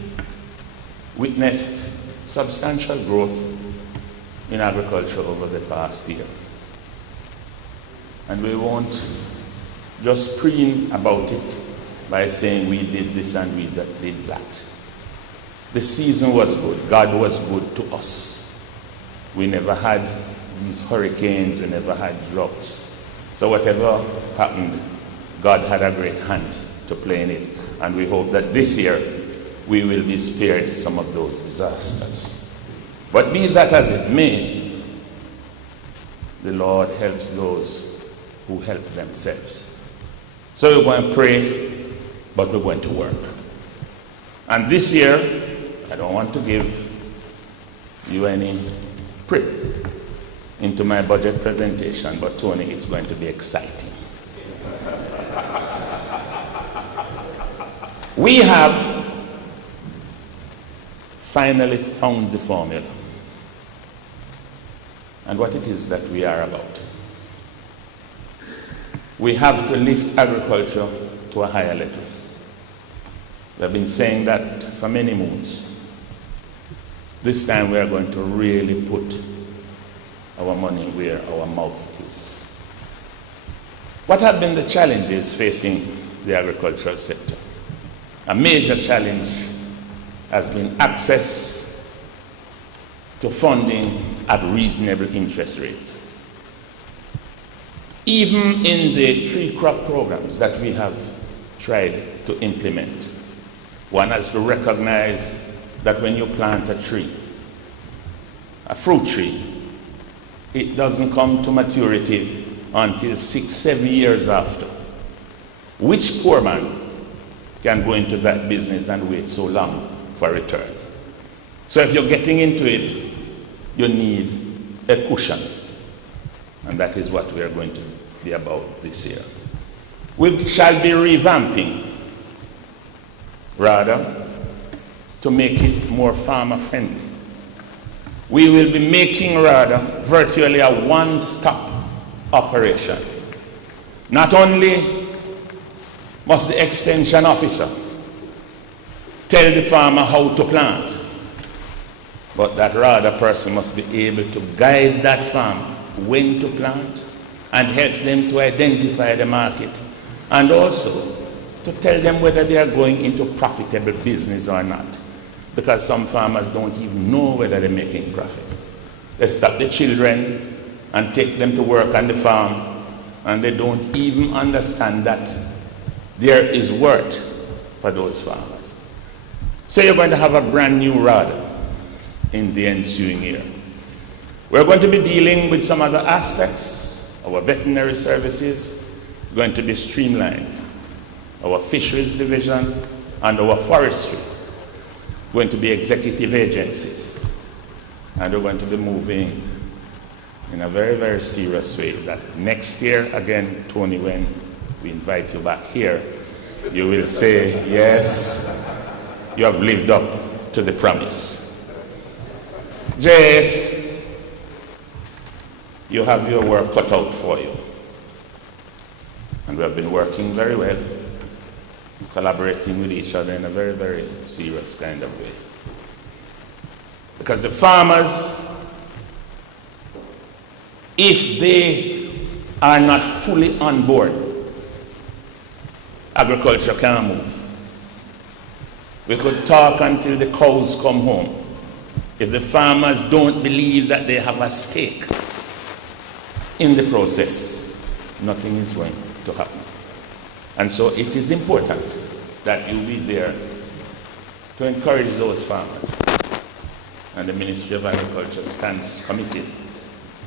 witnessed substantial growth in agriculture over the past year. And we won't just preen about it by saying we did this and we did that. The season was good. God was good to us. We never had these hurricanes, we never had droughts. So whatever happened, God had a great hand to play in it. And we hope that this year we will be spared some of those disasters. But be that as it may, the Lord helps those who help themselves. So we're going to pray, but we're going to work. And this year, I don't want to give you any prep into my budget presentation, but Tony, it's going to be exciting. We have finally found the formula and what it is that we are about. We have to lift agriculture to a higher level. We have been saying that for many moons. This time we are going to really put our money where our mouth is. What have been the challenges facing the agricultural sector? A major challenge has been access to funding at reasonable interest rates. Even in the tree crop programs that we have tried to implement, one has to recognize that when you plant a tree, a fruit tree, it doesn't come to maturity until 6-7 years after. Which poor man can go into that business and wait so long for a return? So if you're getting into it, you need a cushion. And that is what we are going to be about this year. We shall be revamping, rather, to make it more farmer friendly. We will be making, rather, virtually a one-stop operation. Not only must the extension officer tell the farmer how to plant, but that rather person must be able to guide that farmer when to plant and help them to identify the market, and also to tell them whether they are going into profitable business or not. Because some farmers don't even know whether they're making profit. They stop the children and take them to work on the farm, and they don't even understand that there is worth for those farmers. So you're going to have a brand new RAD in the ensuing year. We're going to be dealing with some other aspects. Our veterinary services is going to be streamlined. Our fisheries division and our forestry going to be executive agencies. And we're going to be moving in a very, very serious way that next year, again, Tony, when we invite you back here, you will say, yes, you have lived up to the promise. JS, you have your work cut out for you. And we have been working very well, collaborating with each other in a very, very serious kind of way. Because the farmers, if they are not fully on board, agriculture can't move. We could talk until the cows come home. If the farmers don't believe that they have a stake in the process, nothing is going to happen. And so it is important that you be there to encourage those farmers. And the Ministry of Agriculture stands committed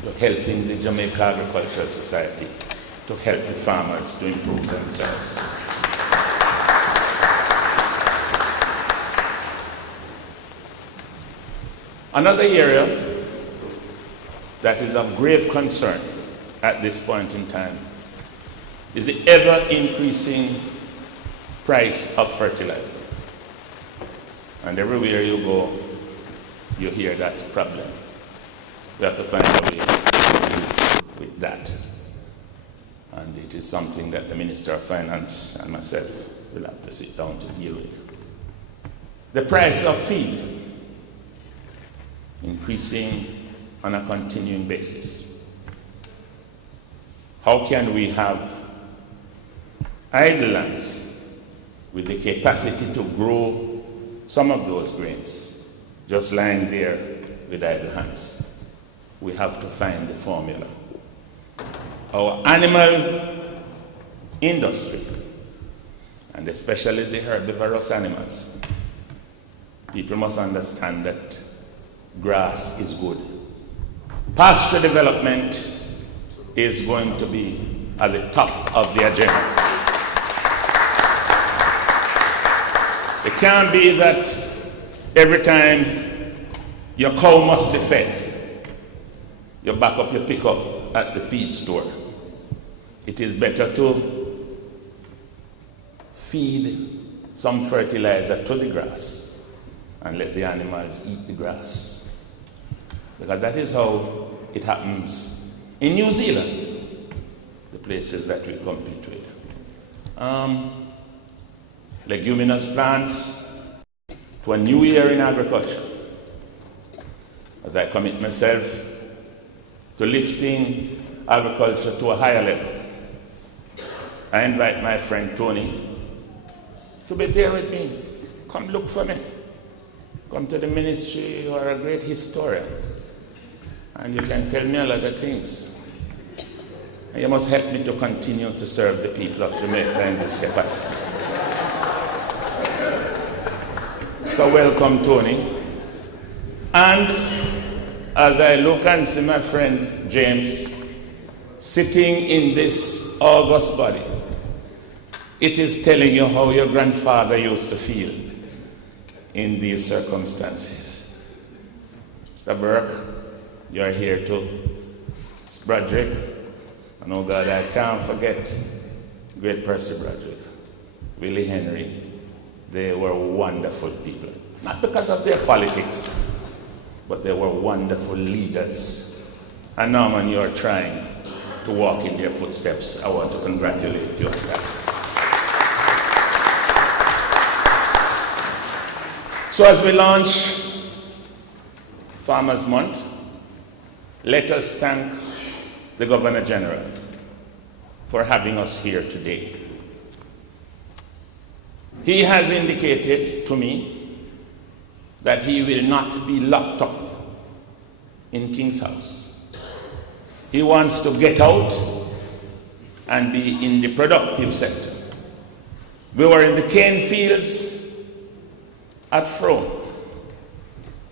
to helping the Jamaica Agricultural Society to help the farmers to improve themselves. Another area that is of grave concern at this point in time is the ever-increasing price of fertilizer. And everywhere you go, you hear that problem. We have to find a way to deal with that. And it is something that the Minister of Finance and myself will have to sit down to deal with. The price of feed increasing on a continuing basis. How can we have idle lands with the capacity to grow some of those grains just lying there with idle hands? We have to find the formula. Our animal industry, and especially the herbivorous animals, people must understand that grass is good. Pasture development is going to be at the top of the agenda. It can't be that every time your cow must be fed, you back up your pickup at the feed store. It is better to feed some fertilizer to the grass and let the animals eat the grass. Because that is how it happens in New Zealand, the places that we compete with. Leguminous plants to a new year in agriculture. As I commit myself to lifting agriculture to a higher level, I invite my friend Tony to be there with me. Come look for me. Come to the ministry. You are a great historian. And you can tell me a lot of things. And you must help me to continue to serve the people of Jamaica in this capacity. So welcome, Tony. And as I look and see my friend James sitting in this august body, it is telling you how your grandfather used to feel in these circumstances. Mr. Burke, you're here too. Mr. Broderick, I know that I can't forget great Percy Broderick, Willie Henry. They were wonderful people. Not because of their politics, but they were wonderful leaders. And Norman, you're trying to walk in their footsteps. I want to congratulate you on that. So as we launch Farmers Month, let us thank the Governor General for having us here today. He has indicated to me that he will not be locked up in King's House. He wants to get out and be in the productive sector. We were in the cane fields at Frome.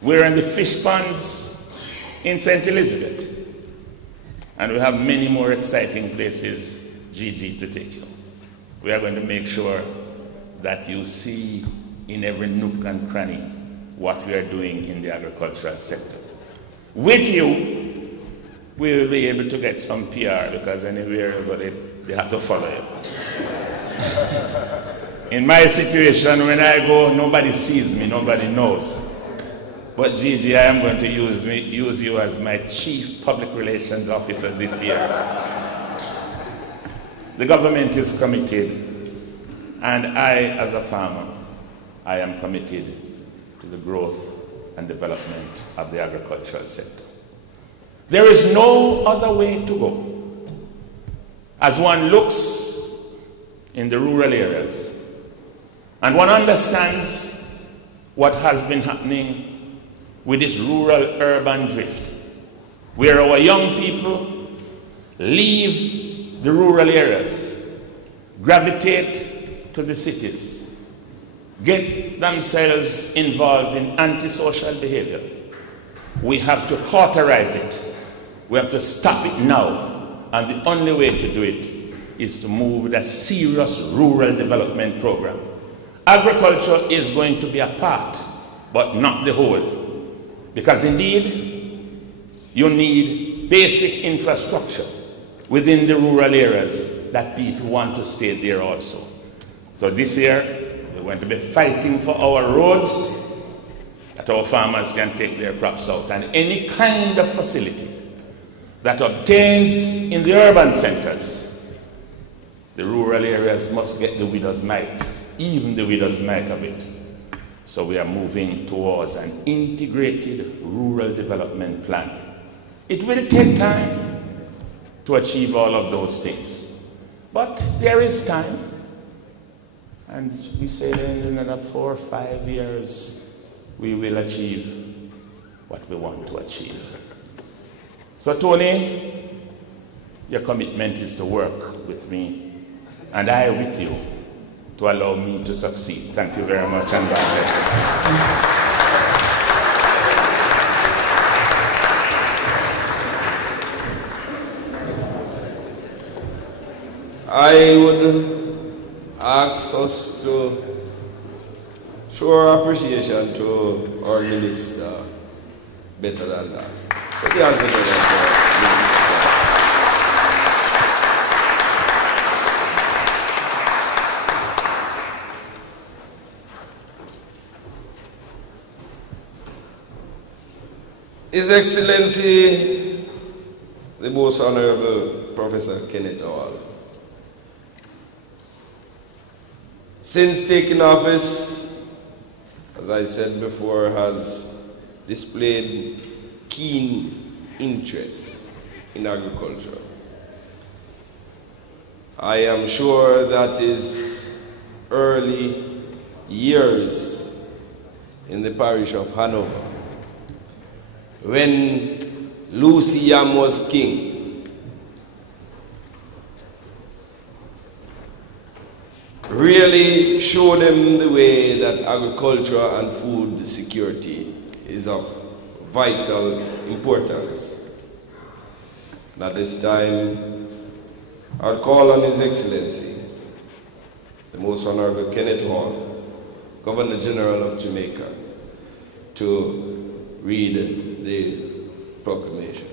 We're in the fish ponds in St. Elizabeth. And we have many more exciting places, Gigi, to take you. We are going to make sure that you see in every nook and cranny what we are doing in the agricultural sector. With you, we will be able to get some PR, because anywhere you go, they have to follow you. In my situation, when I go, nobody sees me, nobody knows. But Gigi, I am going to use you as my Chief Public Relations Officer this year. The government is committed, and I, as a farmer, I am committed to the growth and development of the agricultural sector. There is no other way to go. As one looks in the rural areas, and one understands what has been happening with this rural-urban drift, where our young people leave the rural areas, gravitate to the cities, get themselves involved in antisocial behavior. We have to cauterize it. We have to stop it now. And the only way to do it is to move with a serious rural development program. Agriculture is going to be a part, but not the whole. Because indeed, you need basic infrastructure within the rural areas that people want to stay there also. So this year, we're going to be fighting for our roads, that our farmers can take their crops out. And any kind of facility that obtains in the urban centers, the rural areas must get the widow's mite, even the widow's mite of it. So we are moving towards an integrated rural development plan. It will take time to achieve all of those things, but there is time. And we say in another 4 or 5 years, we will achieve what we want to achieve. So Tony, your commitment is to work with me, and I with you, to allow me to succeed. Thank you very much, and God bless you. I would ask us to show our appreciation to our minister better than that. Put the hands together. His Excellency, the Most Honorable Professor Kenneth Hall, since taking office, as I said before, has displayed keen interest in agriculture. I am sure that his early years in the parish of Hanover, when Lucy Yam was king, really show them the way that agriculture and food security is of vital importance. And at this time, I'll call on His Excellency, the Most Honorable Kenneth Hall, Governor General of Jamaica, to read the proclamation.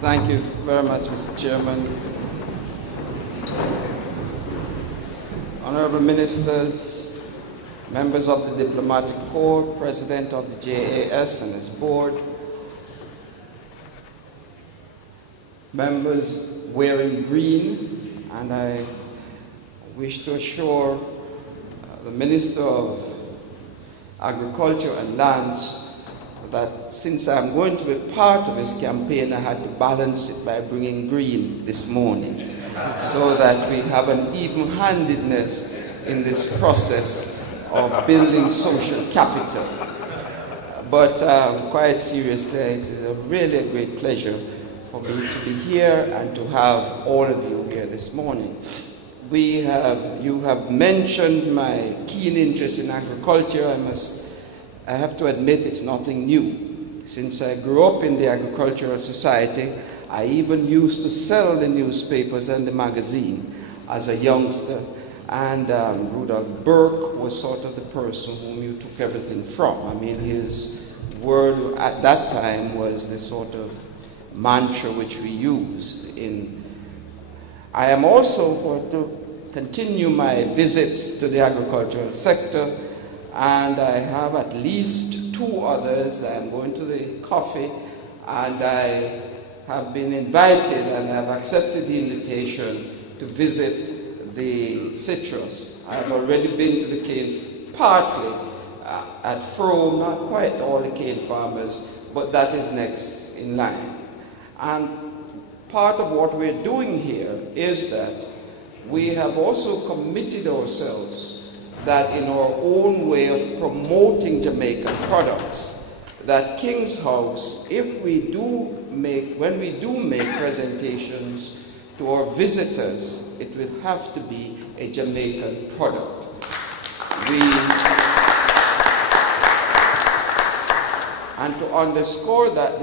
Thank you very much, Mr. Chairman. Honorable Ministers, members of the Diplomatic Corps, President of the JAS and its board, members wearing green, and I wish to assure the Minister of Agriculture and Lands that since I'm going to be part of his campaign, I had to balance it by bringing green this morning so that we have an even-handedness in this process of building social capital. But quite seriously, it is really a great pleasure for me to be here and to have all of you here this morning. You have mentioned my keen interest in agriculture. I have to admit it's nothing new. Since I grew up in the agricultural society, I even used to sell the newspapers and the magazine as a youngster. And Rudolph Burke was sort of the person whom you took everything from. I mean, his word at that time was the sort of mantra which we used in. I am also going to continue my visits to the agricultural sector, and I have at least 2 others. I'm going to the coffee, and I have been invited and have accepted the invitation to visit the citrus. I've already been to the cane, partly at Frome, not quite all the cane farmers, but that is next in line. And part of what we're doing here is that we have also committed ourselves that in our own way of promoting Jamaican products, that King's House, when we do make presentations to our visitors, it will have to be a Jamaican product. And to underscore that,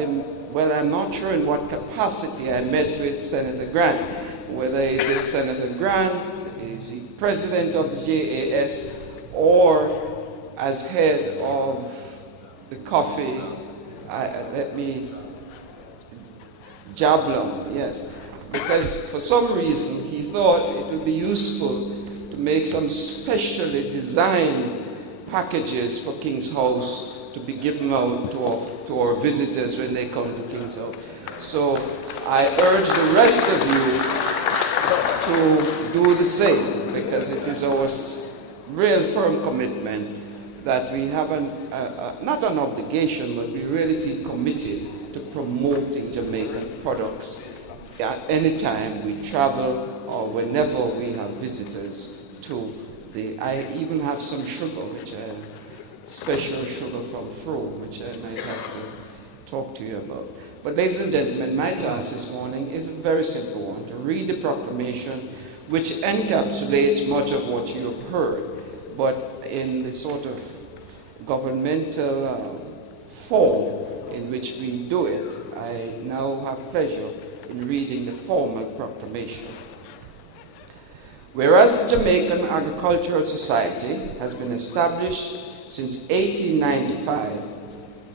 well, I'm not sure in what capacity I met with Senator Grant, whether is it Senator Grant, is he president of the JAS, or as head of the coffee, Jablon, yes. Because for some reason he thought it would be useful to make some specially designed packages for King's House to be given out to our visitors when they come to King's House. So I urge the rest of you to do the same, because it is our real firm commitment that we have not an obligation, but we really feel committed to promoting Jamaican products at any time we travel or whenever we have visitors to I even have some sugar, special sugar from Frome, which I might have to talk to you about. But ladies and gentlemen, my task this morning is a very simple one, to read the proclamation, which encapsulates much of what you have heard, but in the sort of governmental form in which we do it. I now have pleasure in reading the formal proclamation. Whereas the Jamaican Agricultural Society has been established since 1895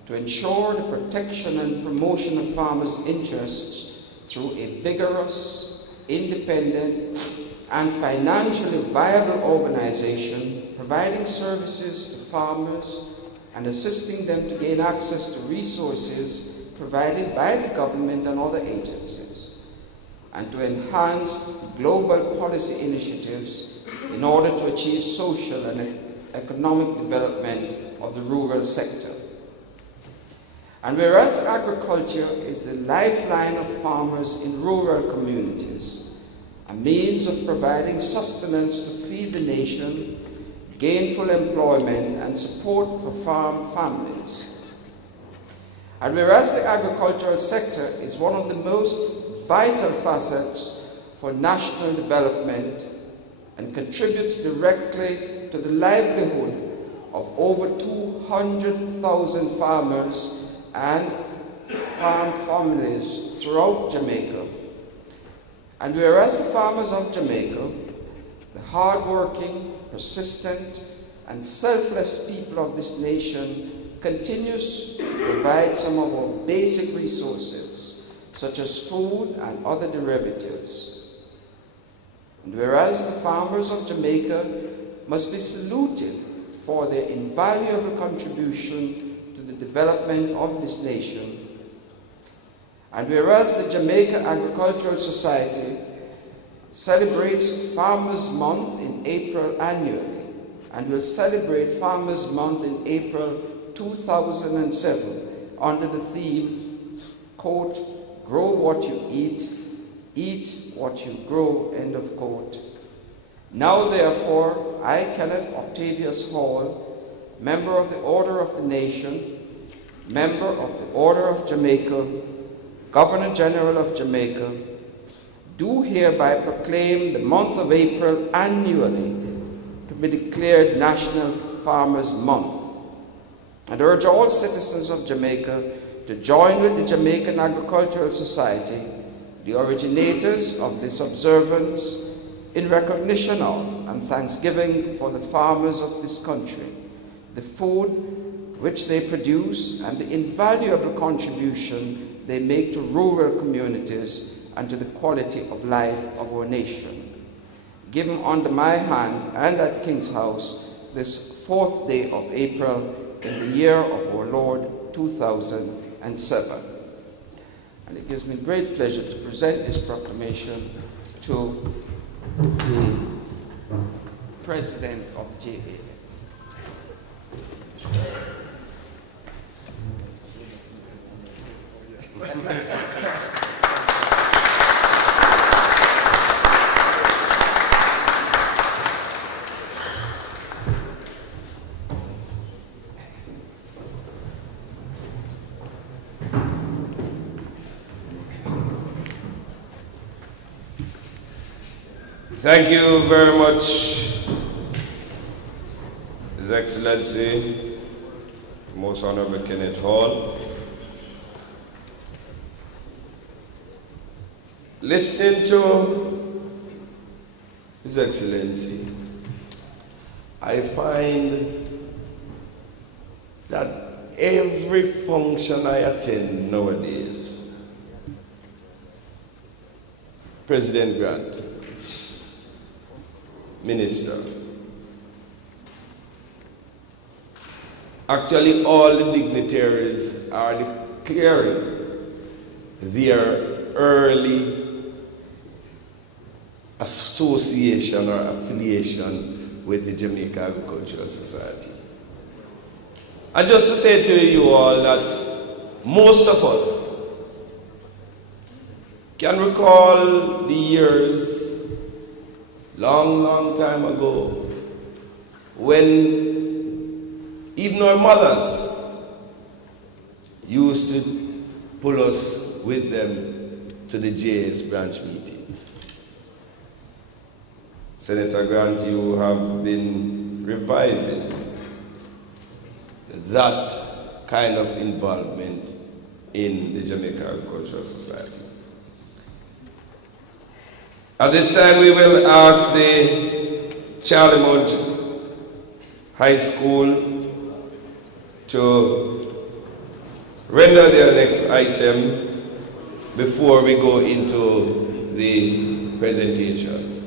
to ensure the protection and promotion of farmers' interests through a vigorous, independent, and financially viable organization providing services to farmers and assisting them to gain access to resources provided by the government and other agencies, and to enhance global policy initiatives in order to achieve social and economic development of the rural sector. And whereas agriculture is the lifeline of farmers in rural communities, a means of providing sustenance to feed the nation, gainful employment and support for farm families. And whereas the agricultural sector is one of the most vital facets for national development and contributes directly to the livelihood of over 200,000 farmers and farm families throughout Jamaica. And whereas the farmers of Jamaica, the hard-working, persistent, and selfless people of this nation, continues to provide some of our basic resources, such as food and other derivatives. And whereas the farmers of Jamaica must be saluted for their invaluable contribution to the development of this nation, and whereas the Jamaica Agricultural Society celebrates Farmers' Month in April annually, and will celebrate Farmers' Month in April 2007 under the theme, quote, "Grow what you eat what you grow," end of quote. Now therefore, I, Kenneth Octavius Hall, member of the Order of the Nation, member of the Order of Jamaica, Governor General of Jamaica, do hereby proclaim the month of April annually to be declared National Farmers' Month, and urge all citizens of Jamaica to join with the Jamaican Agricultural Society, the originators of this observance, in recognition of and thanksgiving for the farmers of this country, the food which they produce, and the invaluable contribution they make to rural communities and to the quality of life of our nation. Given under my hand and at King's House this 4th day of April in the year of our Lord 2007. And it gives me great pleasure to present this proclamation to the President of JAS. Thank you very much, His Excellency, Most Honorable Kenneth Hall. Listening to His Excellency, I find that every function I attend nowadays, President Grant, Minister, actually all the dignitaries are declaring their early association or affiliation with the Jamaica Agricultural Society. And just to say to you all that most of us can recall the years long time ago when even our mothers used to pull us with them to the JS branch meetings. Senator Grant, you have been reviving that kind of involvement in the Jamaica Agricultural Society. At this time, we will ask the Charlemont High School to render their next item before we go into the presentations.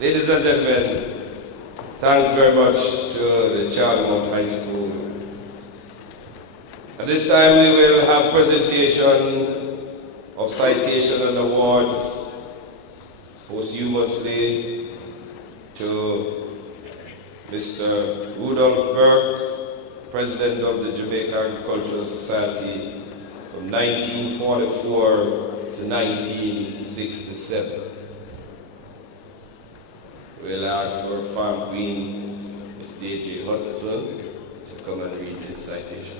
Ladies and gentlemen, thanks very much to the Charlemont High School. At this time we will have presentation of citation and awards posthumously to Mr. Rudolph Burke, President of the Jamaica Agricultural Society from 1944 to 1967. We'll ask our farm queen, Ms. D.J. Hutchinson, to come and read this citation.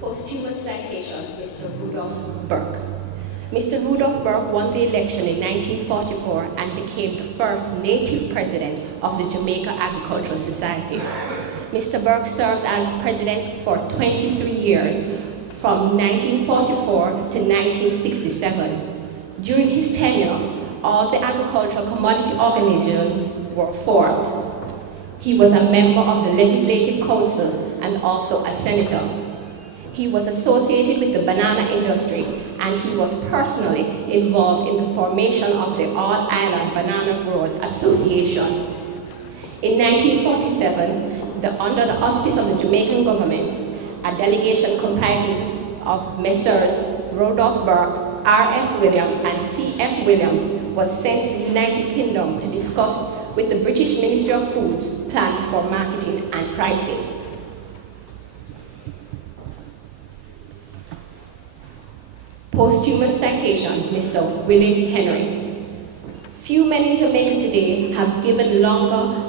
Posthumous citation, Mr. Rudolph Burke. Mr. Rudolph Burke won the election in 1944 and became the first native president of the Jamaica Agricultural Society. Mr. Burke served as president for 23 years, from 1944 to 1967. During his tenure, all the agricultural commodity organizations were formed. He was a member of the Legislative Council and also a senator. He was associated with the banana industry, and he was personally involved in the formation of the All Island Banana Growers Association. In 1947, under the auspice of the Jamaican government, a delegation comprising of Messrs. Rudolph Burke, R.F. Williams, and C.F. Williams was sent to the United Kingdom to discuss with the British Ministry of Food plans for marketing and pricing. Posthumous citation, Mr. Willie Henry. Few men in Jamaica today have given longer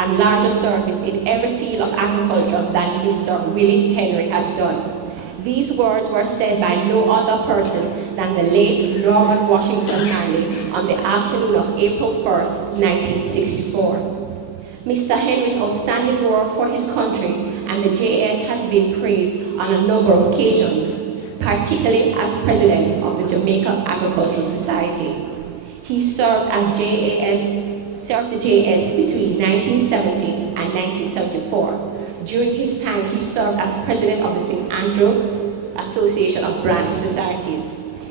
and larger service in every field of agriculture than Mr. Willie Henry has done. These words were said by no other person than the late Norman Washington Manley on the afternoon of April 1st, 1964. Mr. Henry's outstanding work for his country and the JAS has been praised on a number of occasions, particularly as president of the Jamaica Agricultural Society. He served the JAS between 1970 and 1974. During his time, he served as president of the St. Andrew Association of Branch Societies.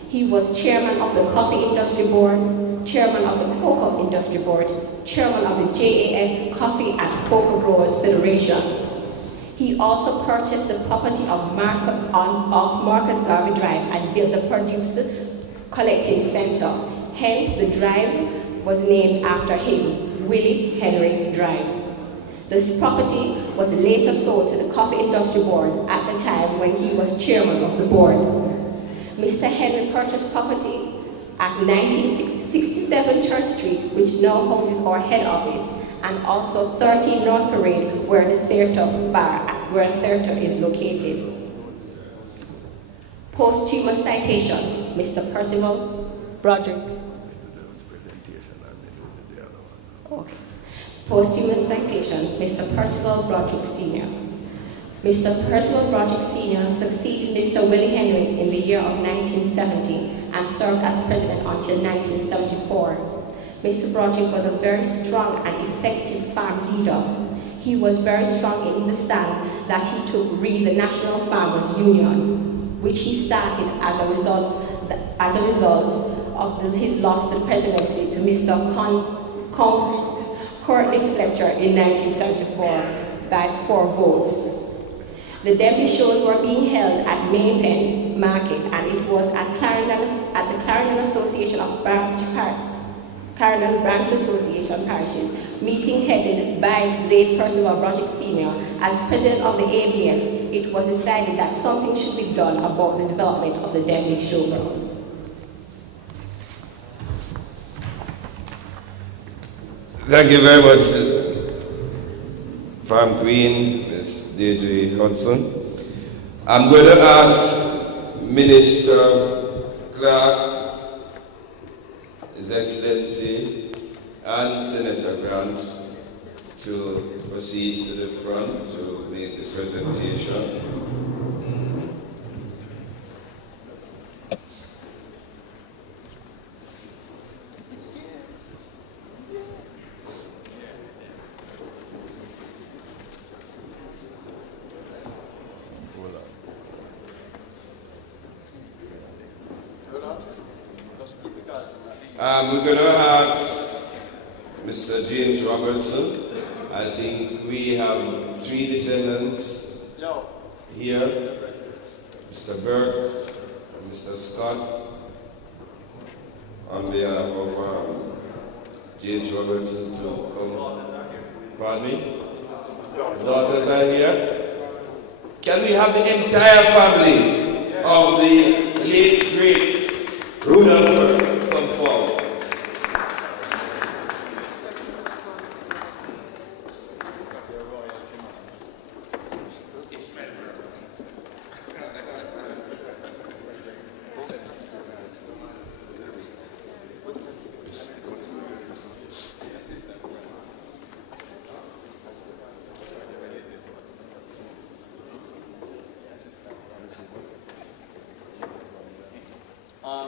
He was chairman of the Coffee Industry Board, chairman of the Cocoa Industry Board, chairman of the JAS Coffee and Cocoa Growers Federation. He also purchased the property of Marcus Garvey Drive and built the Produce Collecting Center. Hence, the drive was named after him, Willie Henry Drive. This property was later sold to the Coffee Industry Board at the time when he was chairman of the board. Mr. Henry purchased property at 1967 Church Street, which now houses our head office, and also 13 North Parade, where the theater is located. Posthumous citation, Mr. Percival Broderick. Okay. Posthumous citation, Mr. Percival Broderick Sr. Mr. Percival Broderick Sr. succeeded Mr. Willie Henry in the year of 1970 and served as president until 1974. Mr. Broderick was a very strong and effective farm leader. He was very strong in the stand that he took the National Farmers Union, which he started as a result of his loss to the presidency to Mr. Courtney Fletcher in 1974 by 4 votes. The debut shows were being held at Maypen Market, and it was at the Clarendon Association of Clarendon Branch Association Parishes, meeting headed by late Percival Broderick Sr. As president of the ABS, it was decided that something should be done about the development of the Denby Showground. Thank you very much, Farm Queen, Ms. Deirdre Hudson. I'm going to ask Minister Clark, His Excellency, and Senator Grant to proceed to the front to make the presentation. We're going to ask Mr. James Robertson. I think we have 3 descendants here. Mr. Burke and Mr. Scott, on behalf of James Robertson to come. Pardon me? The daughters are here. Can we have the entire family of the late, great Rudolph Burke come forward?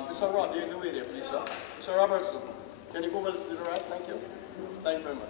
Mr. Rod, you in the way there, please, sir. Mr. Robertson, can you move a little to the right? Thank you. Thank you very much.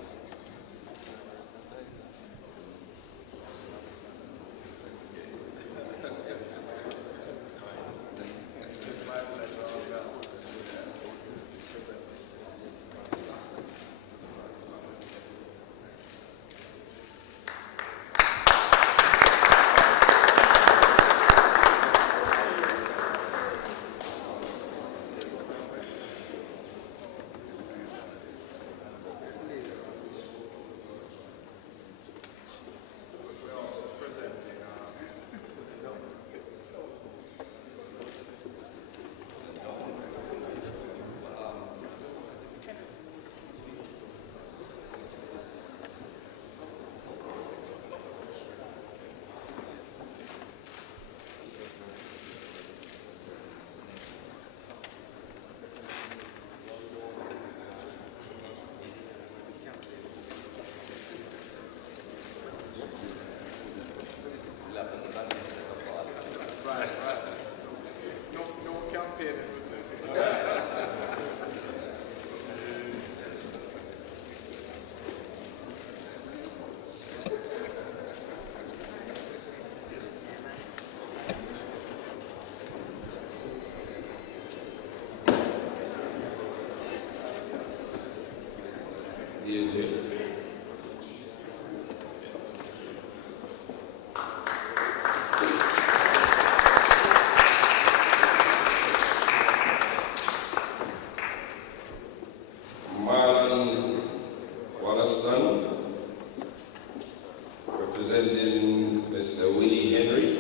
Representing Mr. Willie Henry,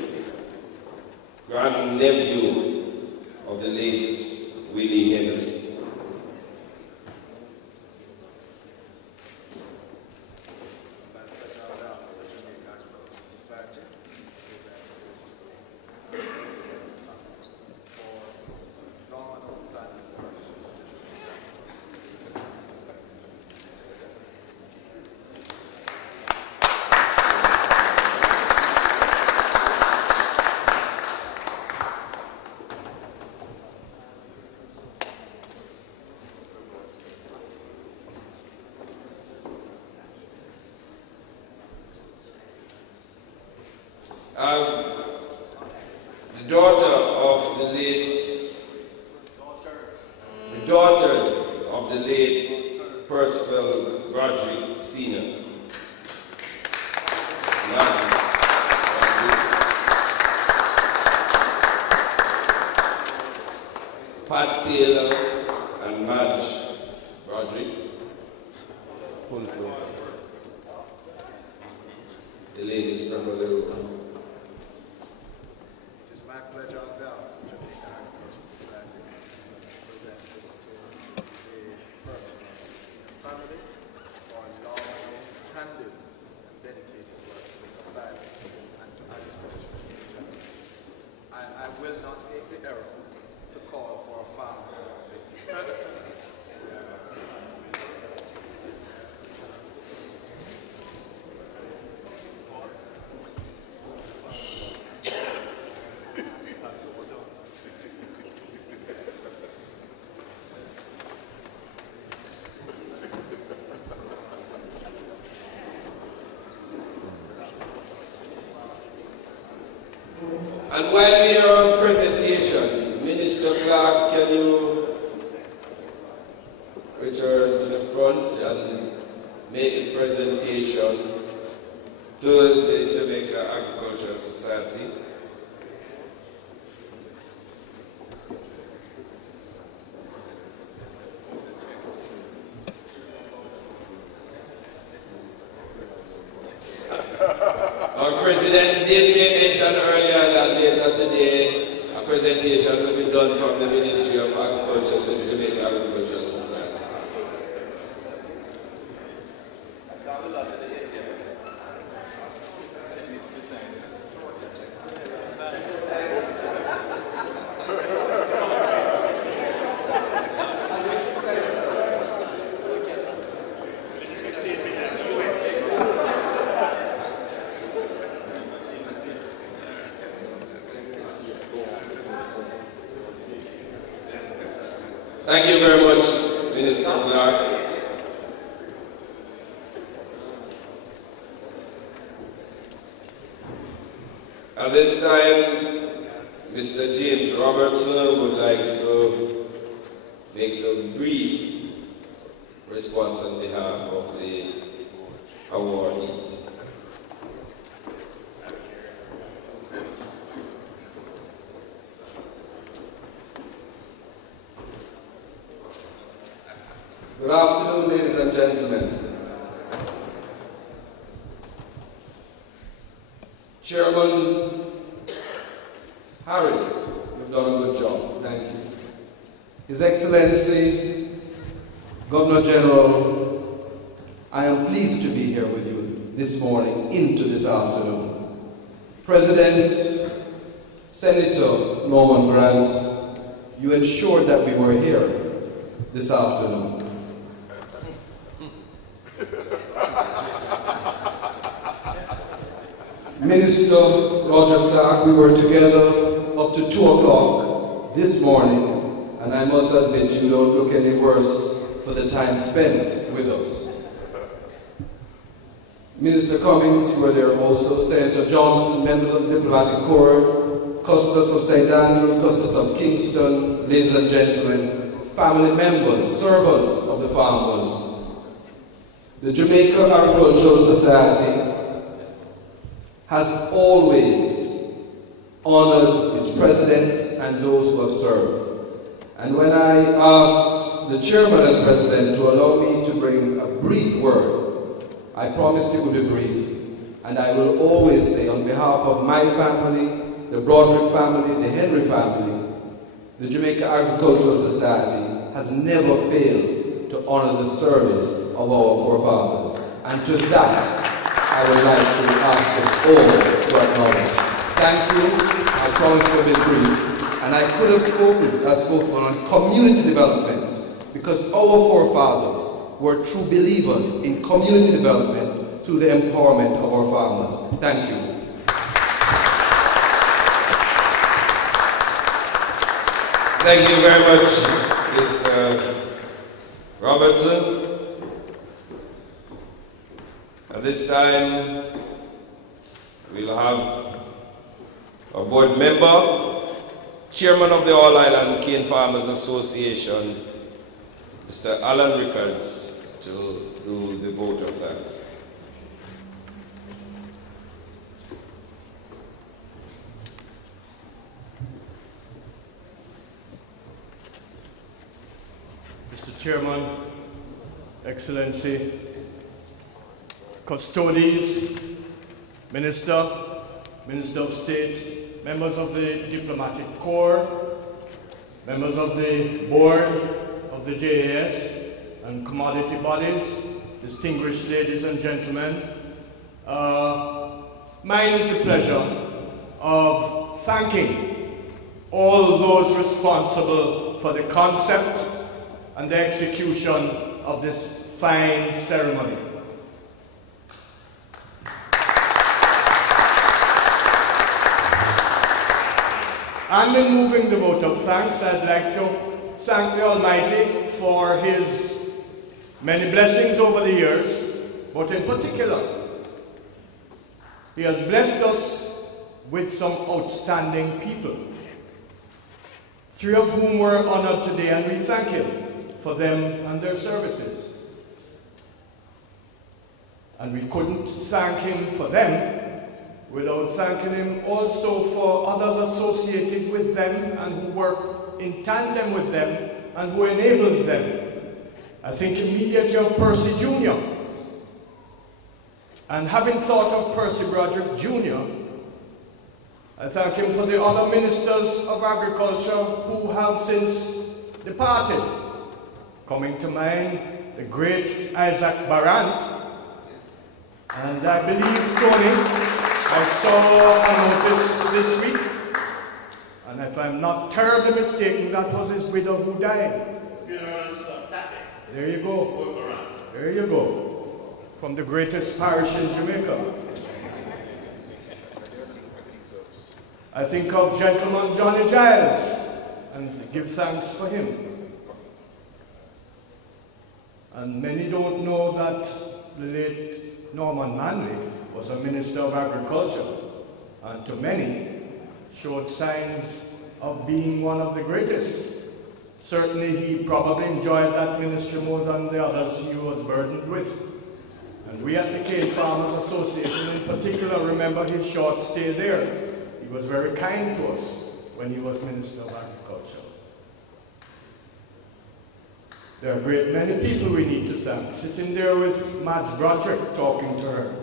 grand-nephew of the late Willie Henry. The daughters of the late Percival Broderick Sr. Pat Taylor and Madge Broderick. Pull closer. The ladies from the room. It is my pleasure on behalf of the Jamaica Agricultural Society to present this to the person of this family for long outstanding and dedicated work to the society and to agriculture in general. I will not make the error to call for a farmer's update. And while we are on presentation, Minister Clark, can you make a presentation to the Jamaica Agricultural Society. Our President did mention earlier that later today a presentation will be done from the Ministry of Agriculture to the Jamaica Agricultural Society. Thank you very much, Minister Clark. At this time, Mr. James Robertson would like to make some brief response on behalf of the awardees. Good afternoon, ladies and gentlemen. Chairman Harris, you've done a good job. Thank you. His Excellency, Governor General, I am pleased to be here with you this morning into this afternoon. President, Senator Norman Grant, you ensured that we were here this afternoon. Minister Roger Clark, we were together up to 2 o'clock this morning, and I must admit you don't look any worse for the time spent with us. Minister Cummings, you were there also, Senator Johnson, members of the Diplomatic Corps, customers of St. Andrew, customers of Kingston, ladies and gentlemen, family members, servants of the farmers. The Jamaica Agricultural Society has always honored its presidents and those who have served. And when I asked the chairman and president to allow me to bring a brief word, I promised it would be brief. And I will always say, on behalf of my family, the Broderick family, the Henry family, the Jamaica Agricultural Society has never failed to honor the service of our forefathers. And to that, I would like to ask us all to acknowledge. Thank you. I promised to be brief. And I could have spoken as spokesman on community development because our forefathers were true believers in community development through the empowerment of our farmers. Thank you. Thank you very much, Mr. Robertson. At this time, we'll have a board member, chairman of the All Island Cane Farmers Association, Mr. Alan Rickards, to do the vote of thanks. Mr. Chairman, Excellency, Custodies, Minister of State, members of the Diplomatic Corps, members of the Board of the JAS and commodity bodies, distinguished ladies and gentlemen, mine is the pleasure of thanking all those responsible for the concept and the execution of this fine ceremony. And in moving the vote of thanks, I'd like to thank the Almighty for His many blessings over the years, but in particular, He has blessed us with some outstanding people, 3 of whom were honored today, and we thank Him for them and their services. And we couldn't thank him for them without thanking him also for others associated with them and who work in tandem with them and who enabled them. I think immediately of Percy Jr. And having thought of Percy Broderick Jr., I thank him for the other ministers of agriculture who have since departed. Coming to mind, the great Isaac Barant, and I believe, Tony, I saw a notice this week, and if I'm not terribly mistaken, that was his widow who died. There you go. There you go. From the greatest parish in Jamaica. I think of gentleman Johnny Giles and give thanks for him. And many don't know that the late Norman Manley was a minister of agriculture, and to many showed signs of being one of the greatest. Certainly he probably enjoyed that ministry more than the others he was burdened with. And we at the Cane Farmers Association in particular remember his short stay there. He was very kind to us when he was Minister of Agriculture. There are a great many people we need to thank. Sitting there with Madge Broderick talking to her,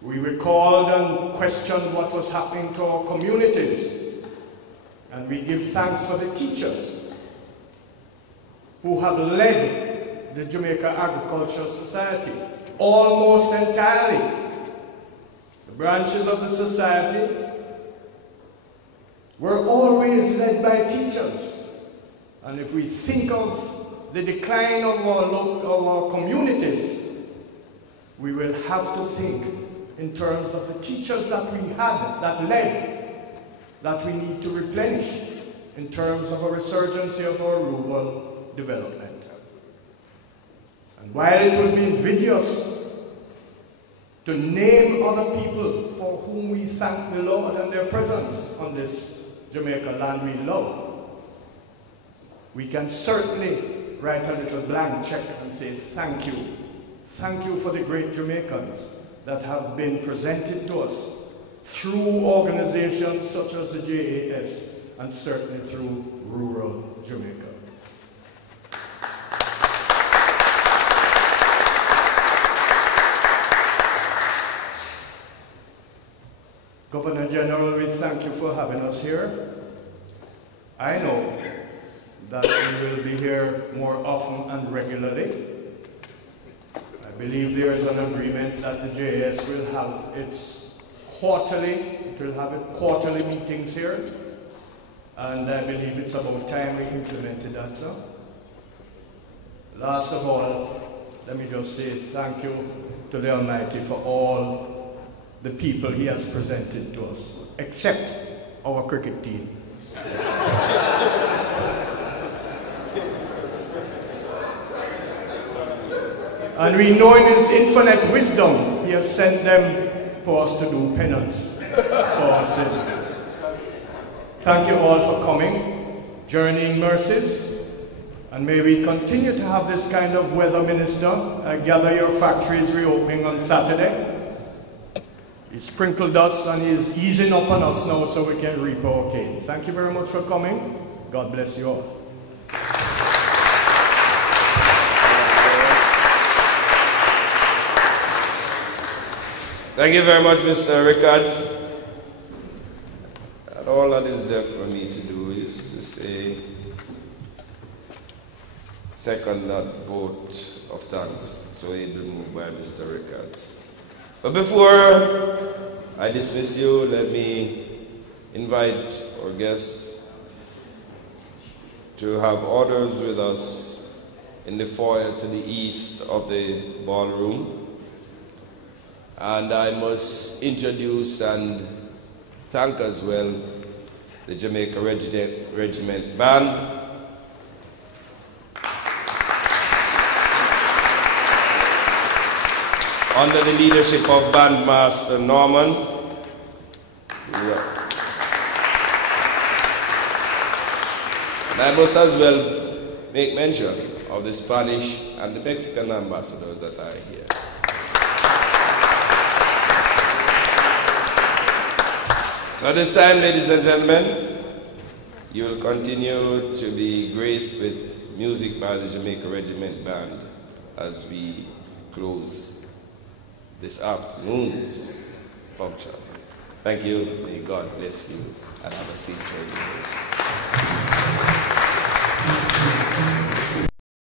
we recalled and questioned what was happening to our communities. And we give thanks for the teachers who have led the Jamaica Agricultural Society almost entirely. The branches of the society were always led by teachers. And if we think of the decline of our communities, we will have to think in terms of the teachers that we had, that led, that we need to replenish in terms of a resurgence of our rural development. And while it would be invidious to name other people for whom we thank the Lord and their presence on this Jamaica land we love, we can certainly write a little blank check and say thank you. Thank you for the great Jamaicans that have been presented to us through organizations such as the JAS and certainly through rural Jamaica. Governor General, we thank you for having us here. I know that we will be here more often and regularly. I believe there is an agreement that the JS will have its quarterly meetings here. And I believe it's about time we implemented that, sir. Last of all, let me just say thank you to the Almighty for all the people he has presented to us, except our cricket team. And we know in his infinite wisdom, he has sent them for us to do penance for our sins. Thank you all for coming, journeying mercies, and may we continue to have this kind of weather, Minister. I gather your factory is reopening on Saturday. He sprinkled us and he is easing up on us now so we can reap our cane. Thank you very much for coming. God bless you all. Thank you very much, Mr. Rickards. And all that is left for me to do is to say, second that vote of thanks, so ably moved by Mr. Rickards. But before I dismiss you, let me invite our guests to have orders with us in the foyer to the east of the ballroom. And I must introduce and thank as well the Jamaica Regiment Band. Under the leadership of Bandmaster Norman. And I must as well make mention of the Spanish and the Mexican ambassadors that are here. So at this time, ladies and gentlemen, you will continue to be graced with music by the Jamaica Regiment Band as we close this afternoon's function. Thank you. May God bless you and have a safe journey.